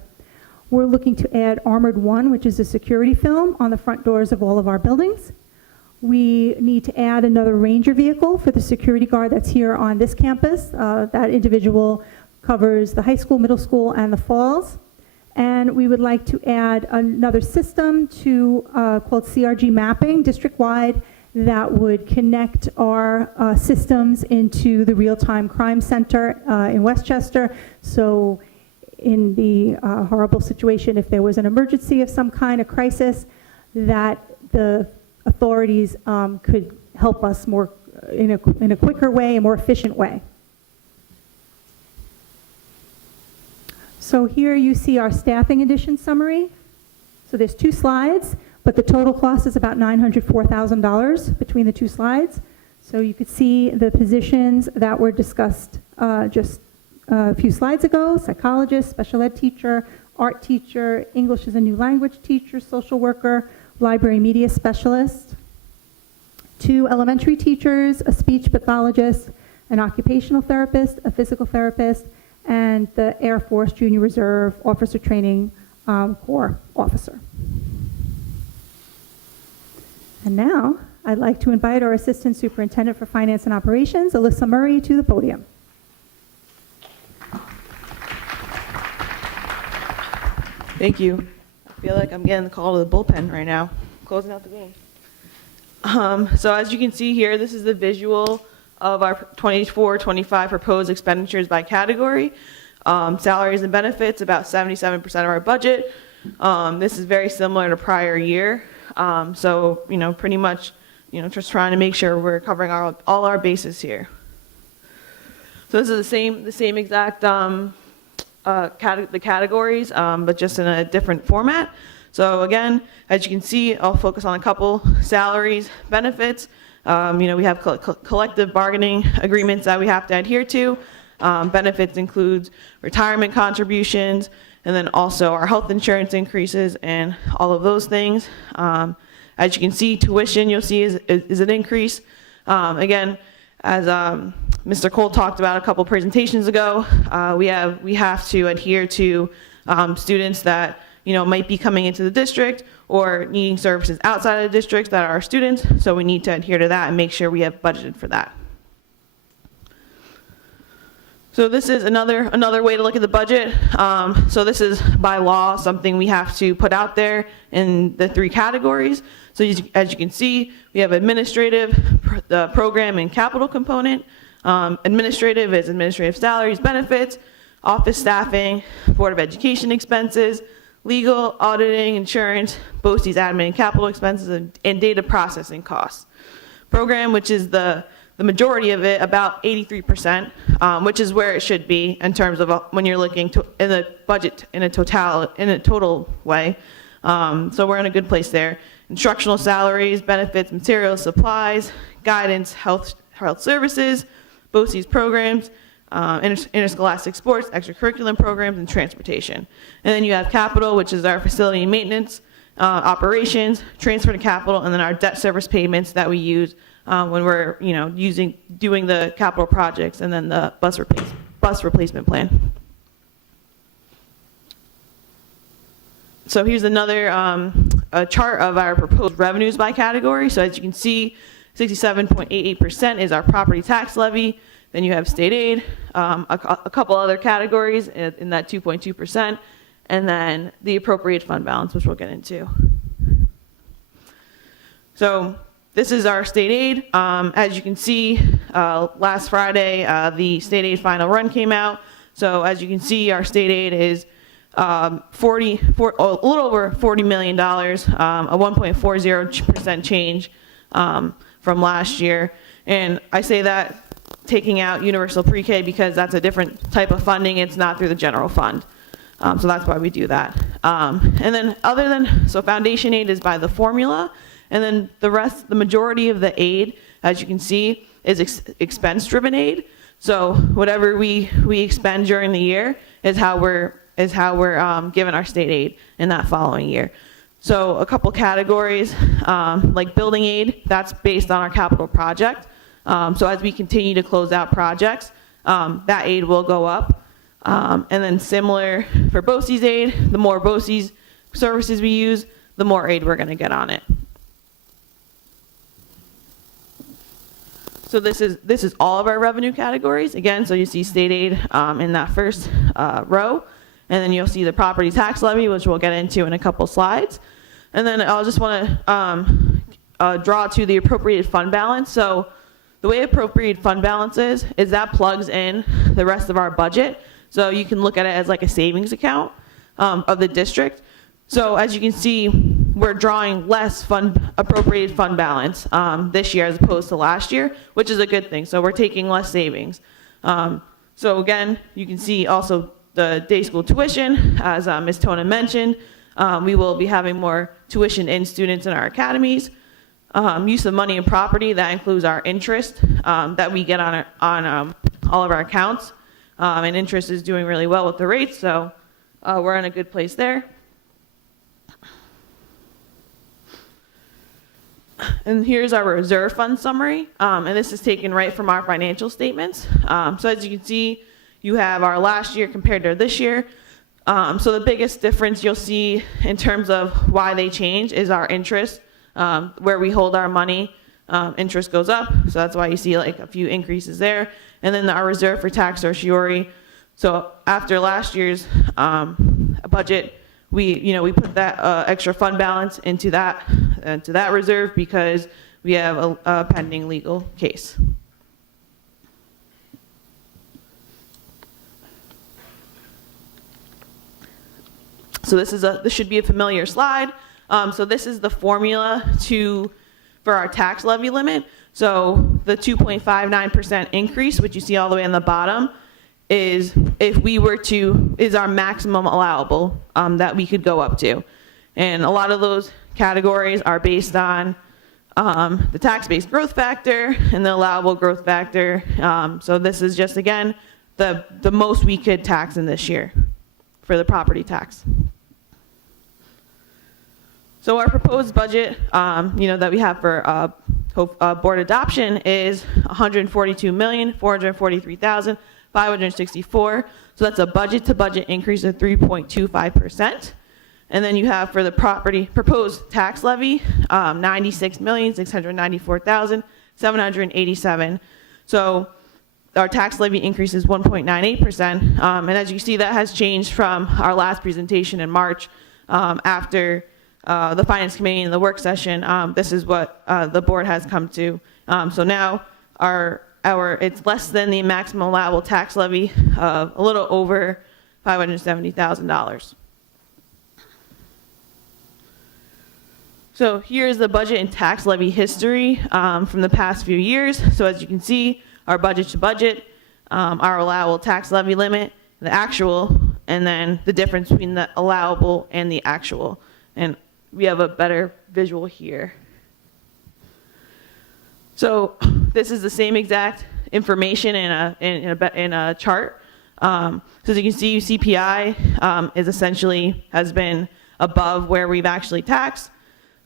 We're looking to add Armored One, which is a security film, on the front doors of all of our buildings. We need to add another ranger vehicle for the security guard that's here on this campus. That individual covers the high school, middle school, and the falls. And we would like to add another system to called CRG mapping, district-wide, that would connect our systems into the real-time crime center in Westchester. So in the horrible situation, if there was an emergency of some kind, a crisis, that the authorities could help us more in a quicker way, a more efficient way. So here you see our staffing addition summary. So there's 2 slides, but the total cost is about $904,000 between the 2 slides. So you could see the positions that were discussed just a few slides ago: psychologist, special ed teacher, art teacher, English as a new language teacher, social worker, library media specialist, 2 elementary teachers, a speech pathologist, an occupational therapist, a physical therapist, and the Air Force Junior Reserve Officer Training Corps officer. And now I'd like to invite our Assistant Superintendent for Finance and Operations, Alyssa Murray, to the podium. Thank you. I feel like I'm getting the call to the bullpen right now, closing out the game. So as you can see here, this is the visual of our 24-25 proposed expenditures by category. Salaries and benefits, about 77% of our budget. This is very similar to prior year. So, pretty much, just trying to make sure we're covering all our bases here. So this is the same exact the categories, but just in a different format. So again, as you can see, I'll focus on a couple: salaries, benefits. We have collective bargaining agreements that we have to adhere to. Benefits includes retirement contributions, and then also our health insurance increases and all of those things. As you can see, tuition you'll see is an increase. Again, as Mr. Cole talked about a couple presentations ago, we have to adhere to students that might be coming into the district or needing services outside of the district that are our students. So we need to adhere to that and make sure we have budgeted for that. So this is another way to look at the budget. So this is by law something we have to put out there in the 3 categories. So as you can see, we have administrative, the program and capital component. Administrative is administrative salaries, benefits, office staffing, Board of Education expenses, legal, auditing, insurance, BOCES admin and capital expenses, and data processing costs. Program, which is the majority of it, about 83%, which is where it should be in terms of when you're looking in the budget in a total way. So we're in a good place there. Instructional salaries, benefits, materials, supplies, guidance, health services, BOCES programs, interscholastic sports, extracurricular programs, and transportation. And then you have capital, which is our facility and maintenance, operations, transfer to capital, and then our debt service payments that we use when we're, doing the capital projects and then the bus replacement plan. So here's another a chart of our proposed revenues by category. So as you can see, 67.88% is our property tax levy. Then you have state aid, a couple other categories in that 2.2%, and then the appropriate fund balance, which we'll get into. So this is our state aid. As you can see, last Friday, the state aid final run came out. So as you can see, our state aid is a little over $40 million, a 1.40% change from last year. And I say that taking out universal pre-K because that's a different type of funding. It's not through the general fund. So that's why we do that. And then so foundation aid is by the formula. And then the majority of the aid, as you can see, is expense-driven aid. So whatever we expend during the year is how we're given our state aid in that following year. So a couple categories, like building aid, that's based on our capital project. So as we continue to close out projects, that aid will go up. And then similar for BOCES aid, the more BOCES services we use, the more aid we're going to get on it. So this is all of our revenue categories. Again, so you see state aid in that first row. And then you'll see the property tax levy, which we'll get into in a couple slides. And then I'll just want to draw to the appropriated fund balance. So the way appropriated fund balance is that plugs in the rest of our budget. So you can look at it as like a savings account of the district. So as you can see, we're drawing less appropriated fund balance this year as opposed to last year, which is a good thing. So we're taking less savings. So again, you can see also the day school tuition, as Ms. Tona mentioned. We will be having more tuition in students in our academies. Use of money and property, that includes our interest that we get on all of our accounts. And interest is doing really well with the rates, so we're in a good place there. And here's our reserve fund summary, and this is taken right from our financial statements. So as you can see, you have our last year compared to this year. So the biggest difference you'll see in terms of why they change is our interest. Where we hold our money, interest goes up, so that's why you see like a few increases there. And then our reserve for tax certiorari. So after last year's budget, we put that extra fund balance into that reserve because we have a pending legal case. So this should be a familiar slide. So this is the formula for our tax levy limit. So the 2.59% increase, which you see all the way on the bottom, is our maximum allowable that we could go up to. And a lot of those categories are based on the tax-based growth factor and the allowable growth factor. So this is just, again, the most we could tax in this year for the property tax. So our proposed budget, that we have for board adoption is $142,443,564. So that's a budget-to-budget increase of 3.25%. And then you have for the proposed tax levy, $96,694,787. So our tax levy increase is 1.98%. And as you see, that has changed from our last presentation in March after the Finance Committee in the work session. This is what the board has come to. So now it's less than the maximum allowable tax levy of a little over $570,000. So here's the budget and tax levy history from the past few years. So as you can see, our budget to budget, our allowable tax levy limit, the actual, and then the difference between the allowable and the actual. And we have a better visual here. So this is the same exact information in a chart. So as you can see, CPI has been above where we've actually taxed.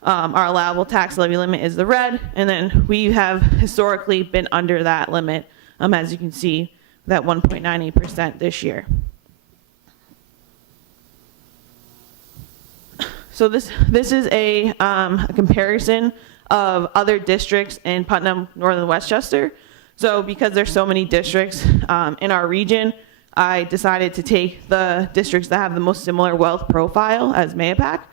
Our allowable tax levy limit is the red, and then we have historically been under that limit, as you can see, that 1.98% this year. So this is a comparison of other districts in Putnam, Northern Westchester. So because there's so many districts in our region, I decided to take the districts that have the most similar wealth profile as Mahopac.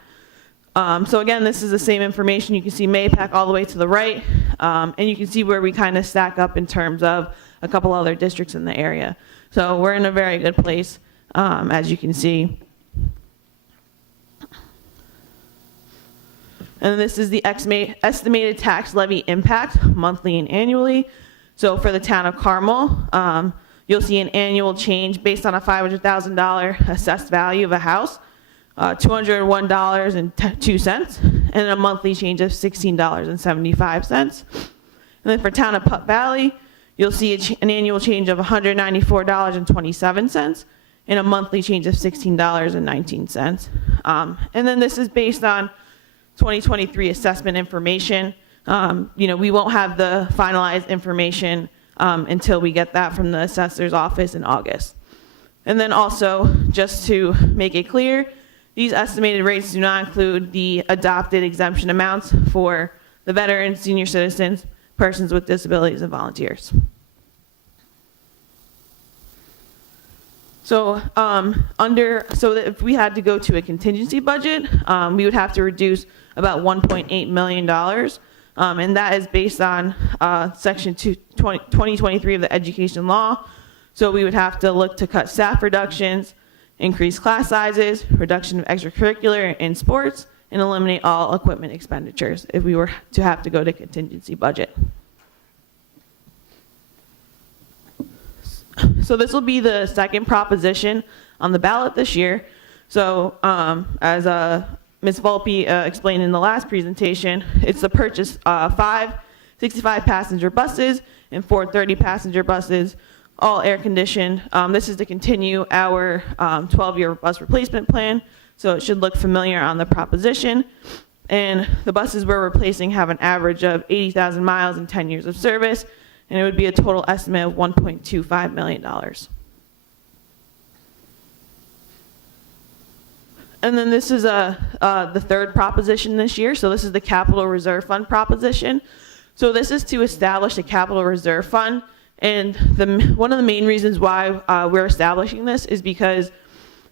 So again, this is the same information. You can see Mahopac all the way to the right, and you can see where we kind of stack up in terms of a couple other districts in the area. So we're in a very good place, as you can see. And this is the estimated tax levy impact monthly and annually. So for the town of Carmel, you'll see an annual change based on a $500,000 assessed value of a house, $201.02, and a monthly change of $16.75. And then for town of Putt Valley, you'll see an annual change of $194.27 and a monthly change of $16.19. And then this is based on 2023 assessment information. We won't have the finalized information until we get that from the assessor's office in August. And then also, just to make it clear, these estimated rates do not include the adopted exemption amounts for the veterans, senior citizens, persons with disabilities, and volunteers. So if we had to go to a contingency budget, we would have to reduce about $1.8 million. And that is based on Section 2023 of the Education Law. So we would have to look to cut staff reductions, increase class sizes, reduction of extracurricular and sports, and eliminate all equipment expenditures if we were to have to go to contingency budget. So this will be the second proposition on the ballot this year. So as Ms. Volpe explained in the last presentation, it's the purchase of 5 65-passenger buses and 4 30-passenger buses, all air-conditioned. This is to continue our 12-year bus replacement plan, so it should look familiar on the proposition. And the buses we're replacing have an average of 80,000 miles and 10 years of service, and it would be a total estimate of $1.25 million. And then this is the third proposition this year. So this is the Capital Reserve Fund proposition. So this is to establish a Capital Reserve Fund. And one of the main reasons why we're establishing this is because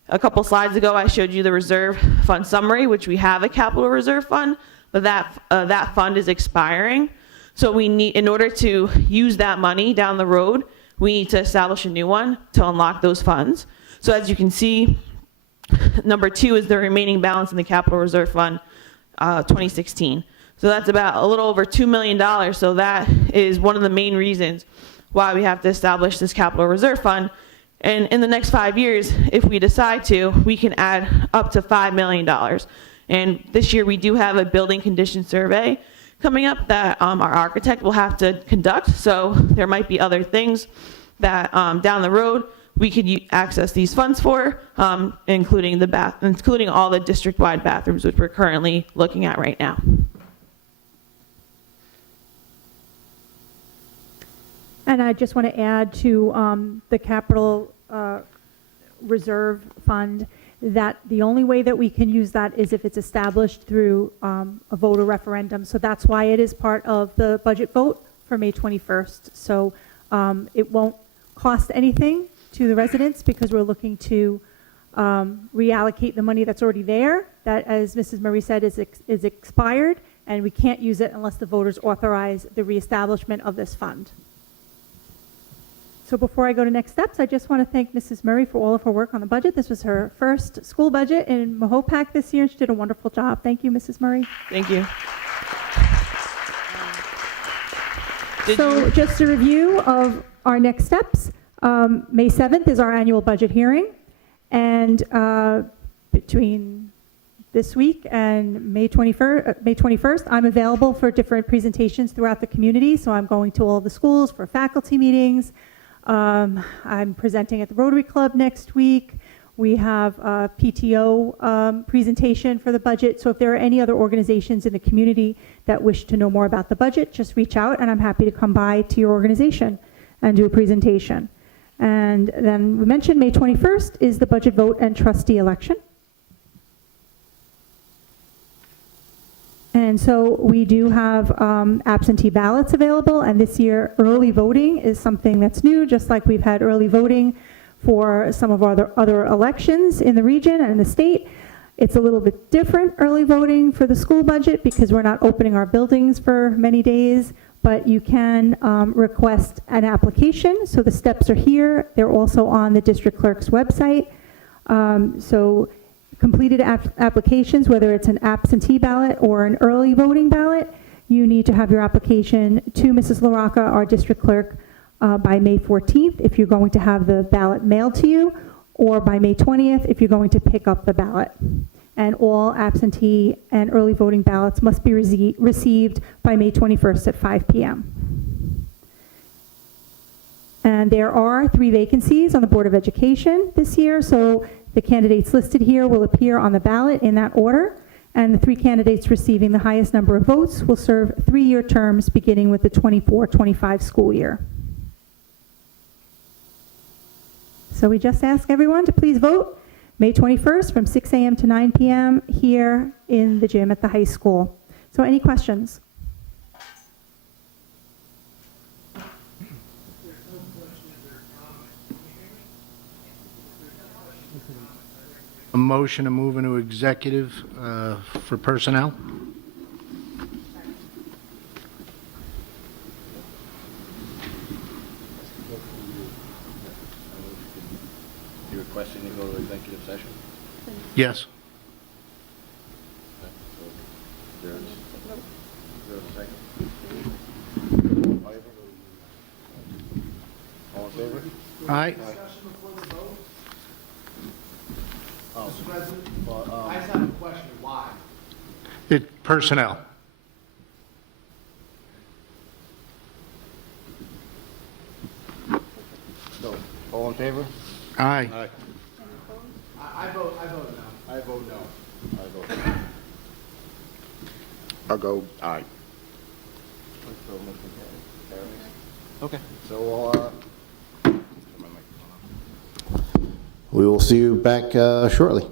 a couple slides ago I showed you the reserve fund summary, which we have a Capital Reserve Fund, but that fund is expiring. So we need, in order to use that money down the road, we need to establish a new one to unlock those funds. So as you can see, number 2 is the remaining balance in the Capital Reserve Fund 2016. So that's about a little over $2 million. So that is one of the main reasons why we have to establish this Capital Reserve Fund. And in the next 5 years, if we decide to, we can add up to $5 million. And this year we do have a building condition survey coming up that our architect will have to conduct. So there might be other things that down the road we could access these funds for, including all the district-wide bathrooms, which we're currently looking at right now. And I just want to add to the Capital Reserve Fund that the only way that we can use that is if it's established through a voter referendum. So that's why it is part of the budget vote for May 21st. So it won't cost anything to the residents because we're looking to reallocate the money that's already there, that, as Mrs. Murray said, is expired, and we can't use it unless the voters authorize the reestablishment of this fund. So before I go to next steps, I just want to thank Mrs. Murray for all of her work on the budget. This was her first school budget in Mahopac this year. She did a wonderful job. Thank you, Mrs. Murray. Thank you. So just a review of our next steps. May 7th is our annual budget hearing. And between this week and May 21st, I'm available for different presentations throughout the community. So I'm going to all the schools for faculty meetings. I'm presenting at the Rotary Club next week. We have a PTO presentation for the budget. So if there are any other organizations in the community that wish to know more about the budget, just reach out and I'm happy to come by to your organization and do a presentation. And then we mentioned May 21st is the budget vote and trustee election. And so we do have absentee ballots available, and this year early voting is something that's new, just like we've had early voting for some of our other elections in the region and in the state. It's a little bit different early voting for the school budget because we're not opening our buildings for many days, but you can request an application. So the steps are here. They're also on the district clerk's website. So completed applications, whether it's an absentee ballot or an early voting ballot, you need to have your application to Mrs. LaRocca, our district clerk, by May 14th if you're going to have the ballot mailed to you, or by May 20th if you're going to pick up the ballot. And all absentee and early voting ballots must be received by May 21st at 5 p.m. And there are 3 vacancies on the Board of Education this year, so the candidates listed here will appear on the ballot in that order, and the 3 candidates receiving the highest number of votes will serve 3-year terms beginning with the 24-25 school year. So we just ask everyone to please vote May 21st from 6 a.m. to 9 p.m. here in the gym at the high school. So any questions? A motion to move into executive for personnel? You requesting to go to executive session? Yes. Is there a second? All in favor? Aye. Mr. President, I just have a question. Why? It, personnel. So, all in favor? Aye. Aye. I vote no. I vote no. I vote no. I'll go aye. Okay. So, we will see you back shortly.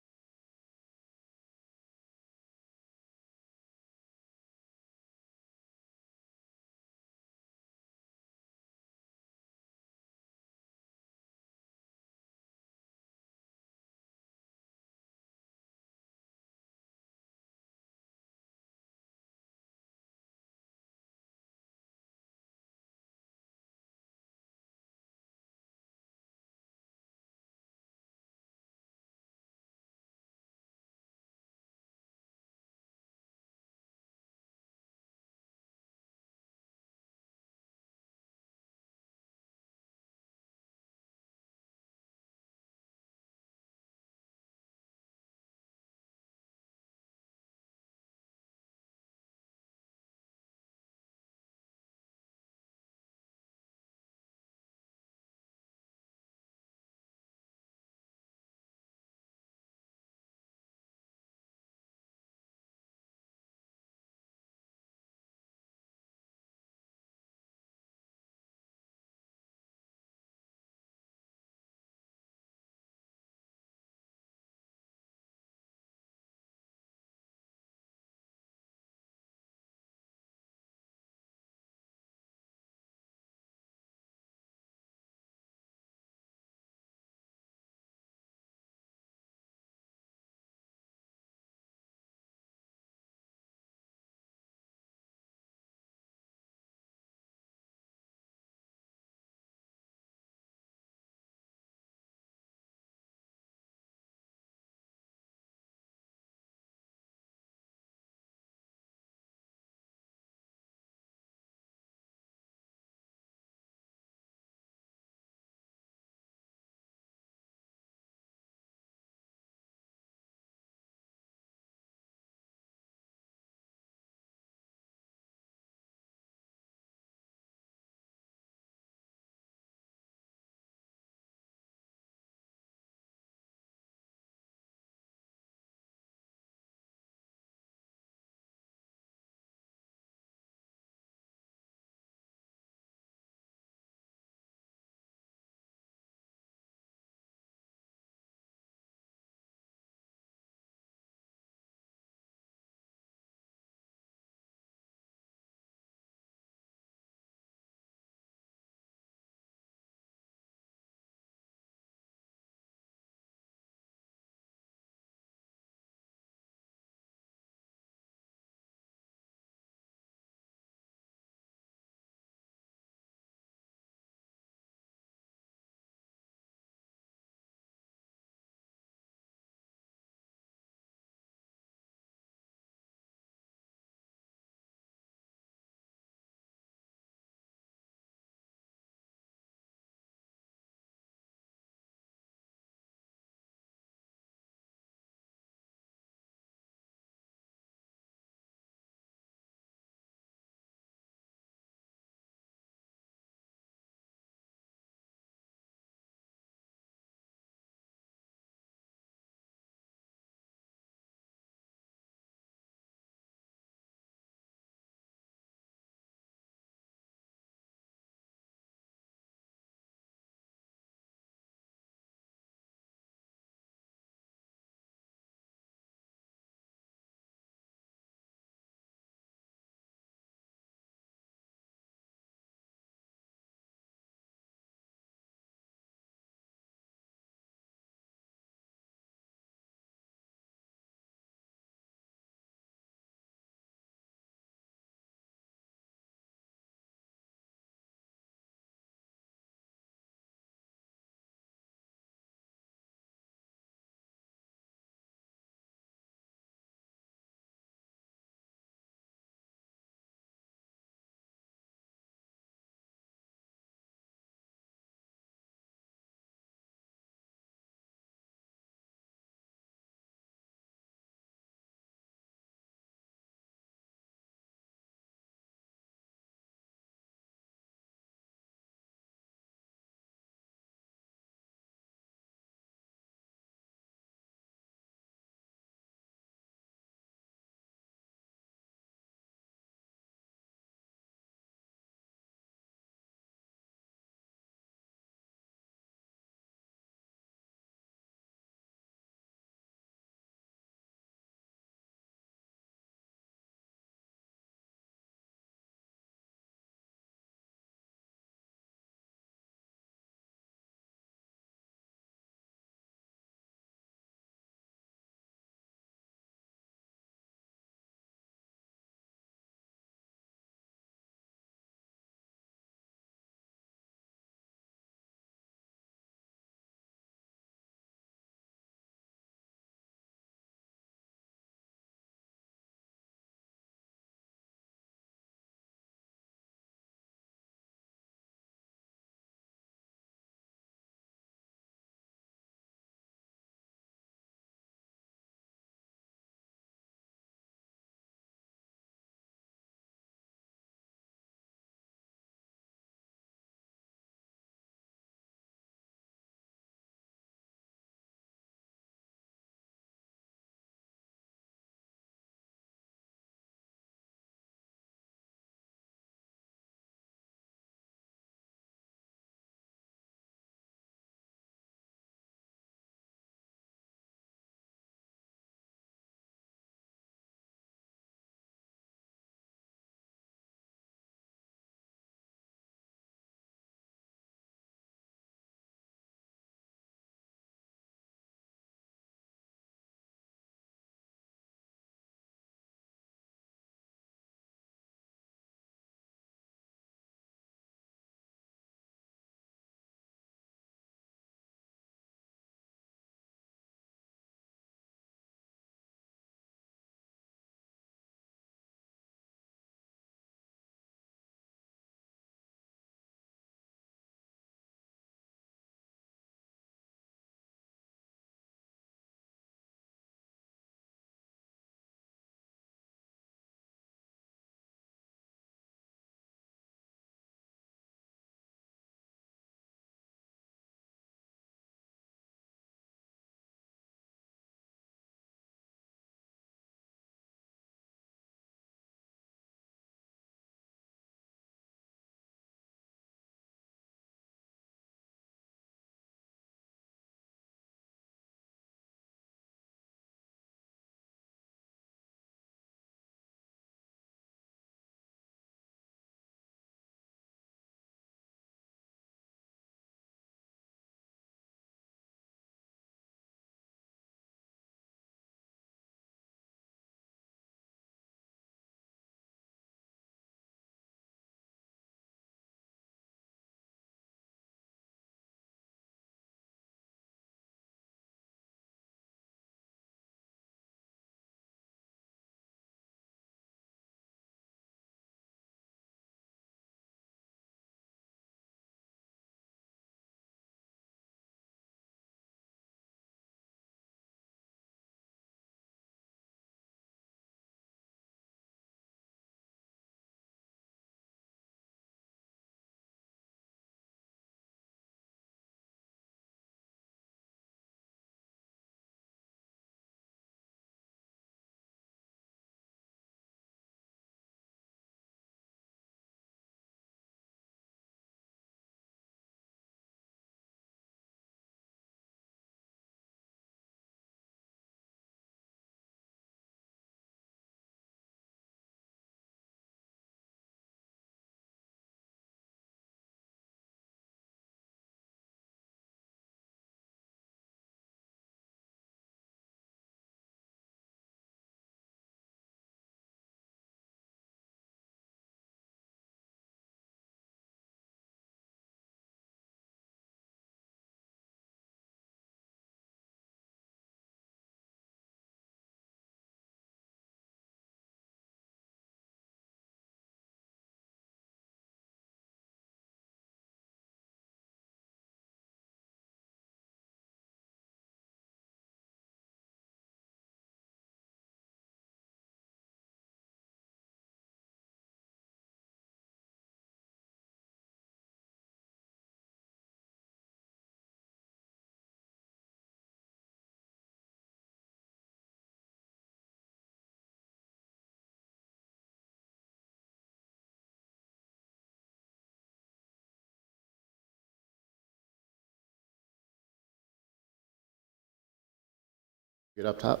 Get up top.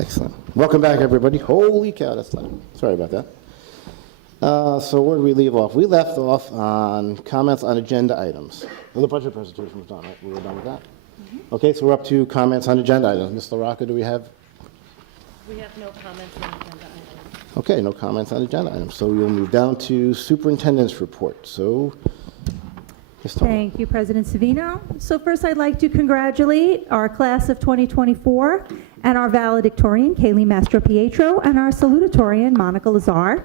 Excellent. Welcome back, everybody. Holy cow, that's loud. Sorry about that. So where did we leave off? We left off on comments on agenda items. Well, the budget presentation was done, right? We were done with that? Okay, so we're up to comments on agenda items. Ms. LaRocca, do we have? We have no comments on agenda items. Okay, no comments on agenda items. So we'll move down to superintendent's report. So, Ms. Tony. Thank you, President Savino. So first, I'd like to congratulate our class of 2024 and our valedictorian, Kaylee Mastro-Pietro, and our salutatorian, Monica Lazar.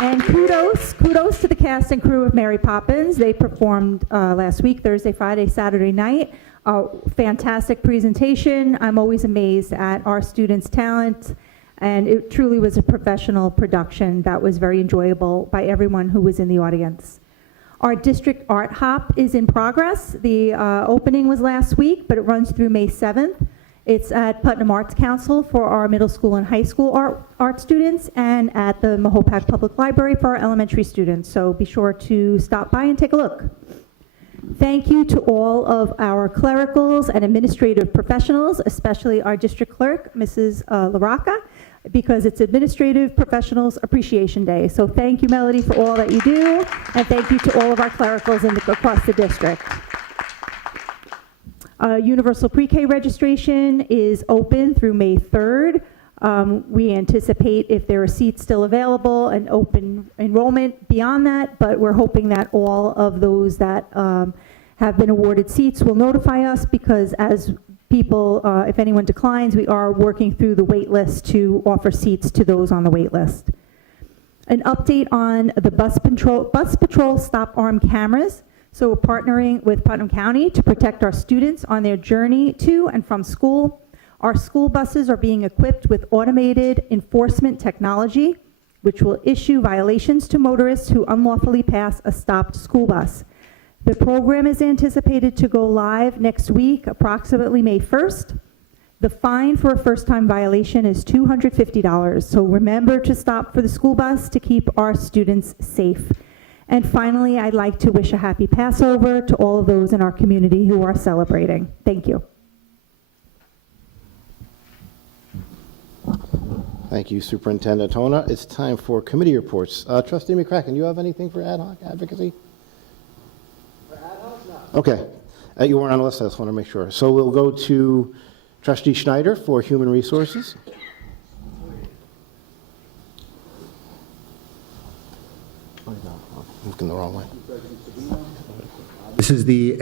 And kudos to the cast and crew of Mary Poppins. They performed last week, Thursday, Friday, Saturday night. Fantastic presentation. I'm always amazed at our students' talent, and it truly was a professional production that was very enjoyable by everyone who was in the audience. Our district art hop is in progress. The opening was last week, but it runs through May 7th. It's at Putnam Arts Council for our middle school and high school art students, and at the Mahopac Public Library for our elementary students. So be sure to stop by and take a look. Thank you to all of our clericals and administrative professionals, especially our district clerk, Mrs. LaRocca, because it's Administrative Professionals Appreciation Day. So thank you, Melody, for all that you do, and thank you to all of our clericals across the district. Universal Pre-K registration is open through May 3rd. We anticipate, if there are seats still available, an open enrollment beyond that, but we're hoping that all of those that have been awarded seats will notify us, because as people, if anyone declines, we are working through the wait list to offer seats to those on the wait list. An update on the bus patrol stop arm cameras. So we're partnering with Putnam County to protect our students on their journey to and from school. Our school buses are being equipped with automated enforcement technology, which will issue violations to motorists who unlawfully pass a stopped school bus. The program is anticipated to go live next week, approximately May 1st. The fine for a first-time violation is $250. So remember to stop for the school bus to keep our students safe. And finally, I'd like to wish a happy Passover to all of those in our community who are celebrating. Thank you. Thank you, Superintendent Tona. It's time for committee reports. Trustee McCracken, you have anything for ad hoc advocacy? For ad hoc, no. Okay. You weren't on the list, I just want to make sure. So we'll go to Trustee Schneider for Human Resources. Looking the wrong way. This is the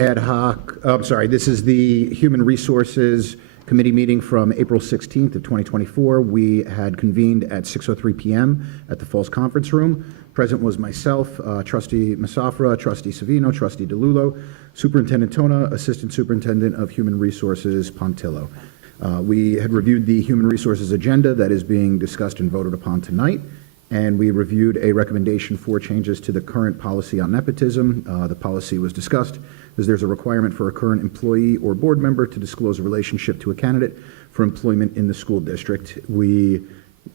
this is the Human Resources Committee meeting from April 16th of 2024. We had convened at 6:03 p.m. at the Falls Conference Room. Present was myself, Trustee Masafra, Trustee Savino, Trustee DeLullo, Superintendent Tona, Assistant Superintendent of Human Resources Pontillo. We had reviewed the Human Resources agenda that is being discussed and voted upon tonight, and we reviewed a recommendation for changes to the current policy on nepotism. The policy was discussed as there's a requirement for a current employee or board member to disclose a relationship to a candidate for employment in the school district. We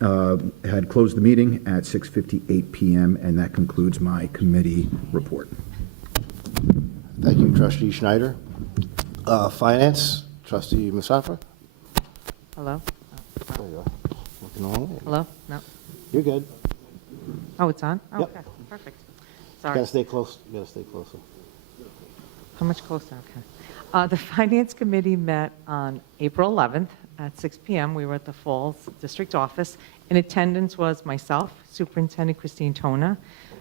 had closed the meeting at 6:58 p.m., and that concludes my committee report. Thank you, Trustee Schneider. Finance, Trustee Musafra. Hello? There you are. Looking the wrong way. Hello? No. You're good. Oh, it's on? Oh, Yep. okay, perfect. You Sorry. gotta stay close. You gotta stay closer. How much closer? Okay. The Finance Committee met on April 11th at 6 p.m. We were at the Falls District Office. In attendance was myself, Superintendent Christine Tona,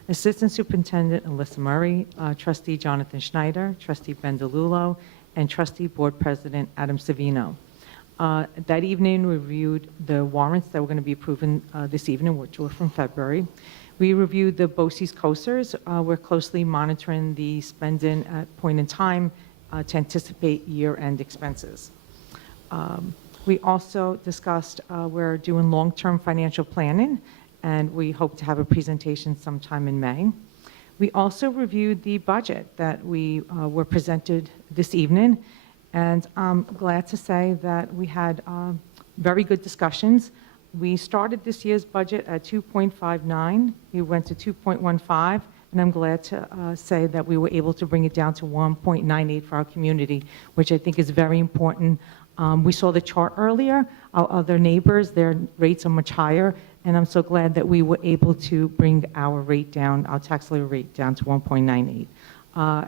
Assistant Superintendent Alyssa Murray, Trustee Jonathan Schneider, Trustee Ben DeLullo, and Trustee Board President Adam Savino. That evening, we reviewed the warrants that we're going to be approving this evening, which were from February. We reviewed the BOCES COSERs. We're closely monitoring the spending at point in time to anticipate year-end expenses. We also discussed we're doing long-term financial planning, and we hope to have a presentation sometime in May. We also reviewed the budget that we were presented this evening, and I'm glad to say that we had very good discussions. We started this year's budget at 2.59. We went to 2.15, and I'm glad to say that we were able to bring it down to 1.98 for our community, which I think is very important. We saw the chart earlier. Our other neighbors, their rates are much higher, and I'm so glad that we were able to bring our rate down, our tax levy rate down to 1.98.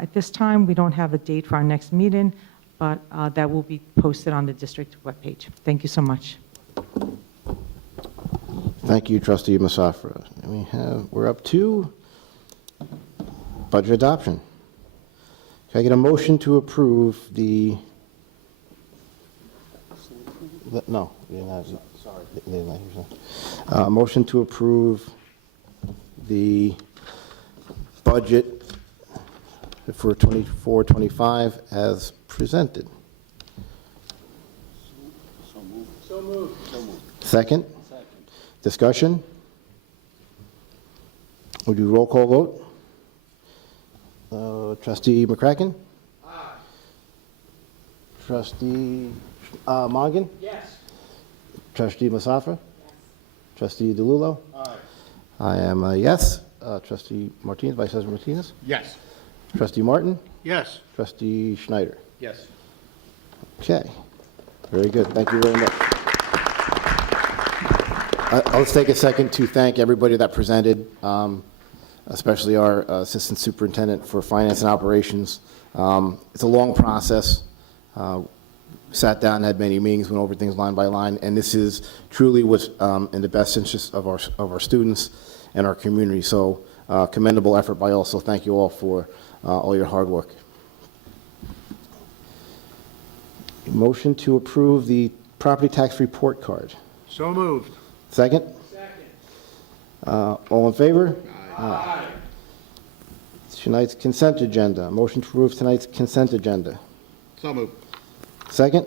At this time, we don't have a date for our next meeting, but that will be posted on the district webpage. Thank you so much. Thank you, Trustee Musafra. And we're up to budget adoption. Can I get a motion to approve the? No, we didn't have. Sorry, they didn't have yours. Motion to approve the budget for 24-25 as presented. So moved. Second? Discussion? We'll do roll call vote. Trustee McCracken? Aye. Trustee Mongan? Yes. Trustee Musafra? Yes. Trustee DeLullo? Aye. I am a yes. Trustee Martinez, Vice President Martinez? Yes. Trustee Martin? Yes. Trustee Schneider? Yes. Okay. Very good. Thank you very much. I'll just take a second to thank everybody that presented, especially our Assistant Superintendent for Finance and Operations. It's a long process. Sat down, had many meetings, went over things line by line, and this is truly what's in the best interest of our students and our community. So commendable effort by all. So thank you all for all your hard work. Motion to approve the property tax report card. So moved. Second? All in favor? Aye. Tonight's consent agenda. Motion to approve tonight's consent agenda. So moved. Second?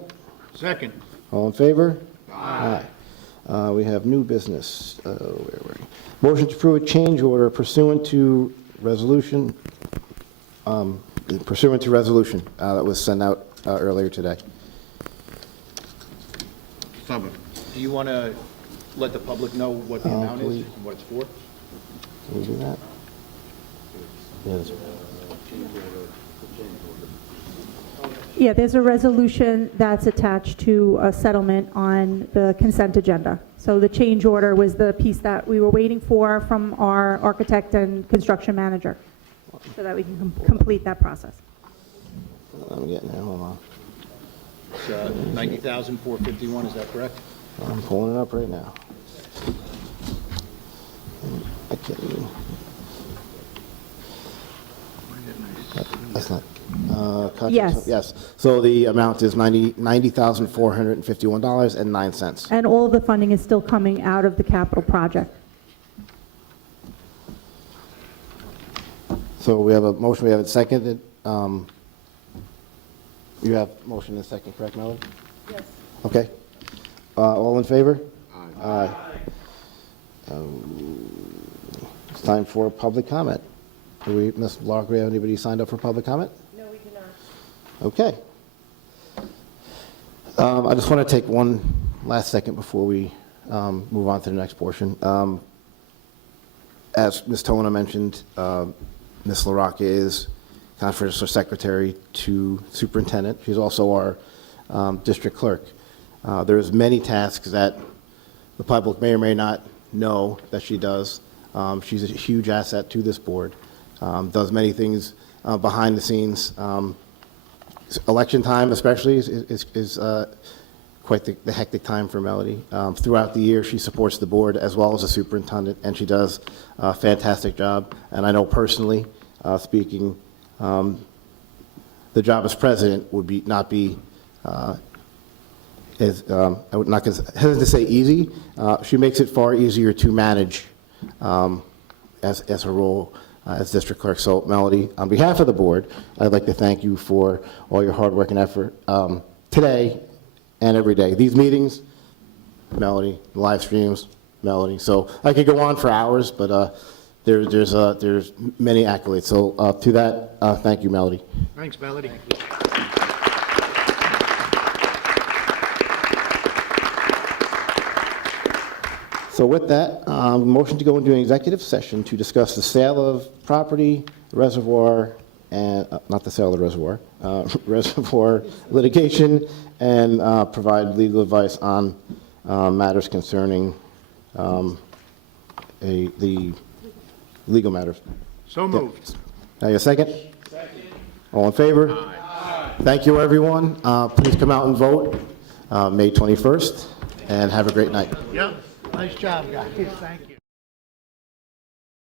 Second. All in favor? Aye. We have new business. Where were we? Motion to approve a change order pursuant to resolution that was sent out earlier today. So moved. Do you want to let the public know what the amount is please. and what it's for? Can we do that? Yes. Yeah, there's a resolution that's attached to a settlement on the consent agenda. So the change order was the piece that we were waiting for from our architect and construction manager so that we can complete that process. I'm getting there. Hold on. It's $90,451, is that correct? I'm pulling it up right now. I can't even. That's not. Yes. Yes. So the amount is $90,451.09. And all of the funding is still coming out of the capital project. So we have a motion. We have it seconded. You have motion and second, correct, Melody? Yes. Okay. All in favor? Aye. It's time for public comment. Do we, Ms. Blocker, have anybody signed up for public comment? No, we do not. Okay. I just want to take one last second before we move on to the next portion. As Ms. Tona mentioned, Ms. LaRocca is Conference Secretary to Superintendent. She's also our district clerk. There's many tasks that the public may or may not know that she does. She's a huge asset to this board. Does many things behind the scenes. Election time especially is quite the hectic time for Melody. Throughout the year, she supports the board as well as the superintendent, and she does a fantastic job. And I know personally, speaking, the job as president would not be as I would not hesitate to say easy. She makes it far easier to manage as her role as district clerk. So Melody, on behalf of the board, I'd like to thank you for all your hard work and effort today and every day. These meetings, Melody, live streams, Melody. So I could go on for hours, but there's many accolades. So to that, thank you, Melody. Thanks, Melody. So with that, motion to go into an executive session to discuss the sale of property, reservoir, and, not the sale of the reservoir, reservoir litigation, and provide legal advice on matters concerning the legal matters. So moved. Now, your second? All in favor? Thank you, everyone. Please come out and vote May 21st, and have a great night. Yep, nice job, guys. Thank you.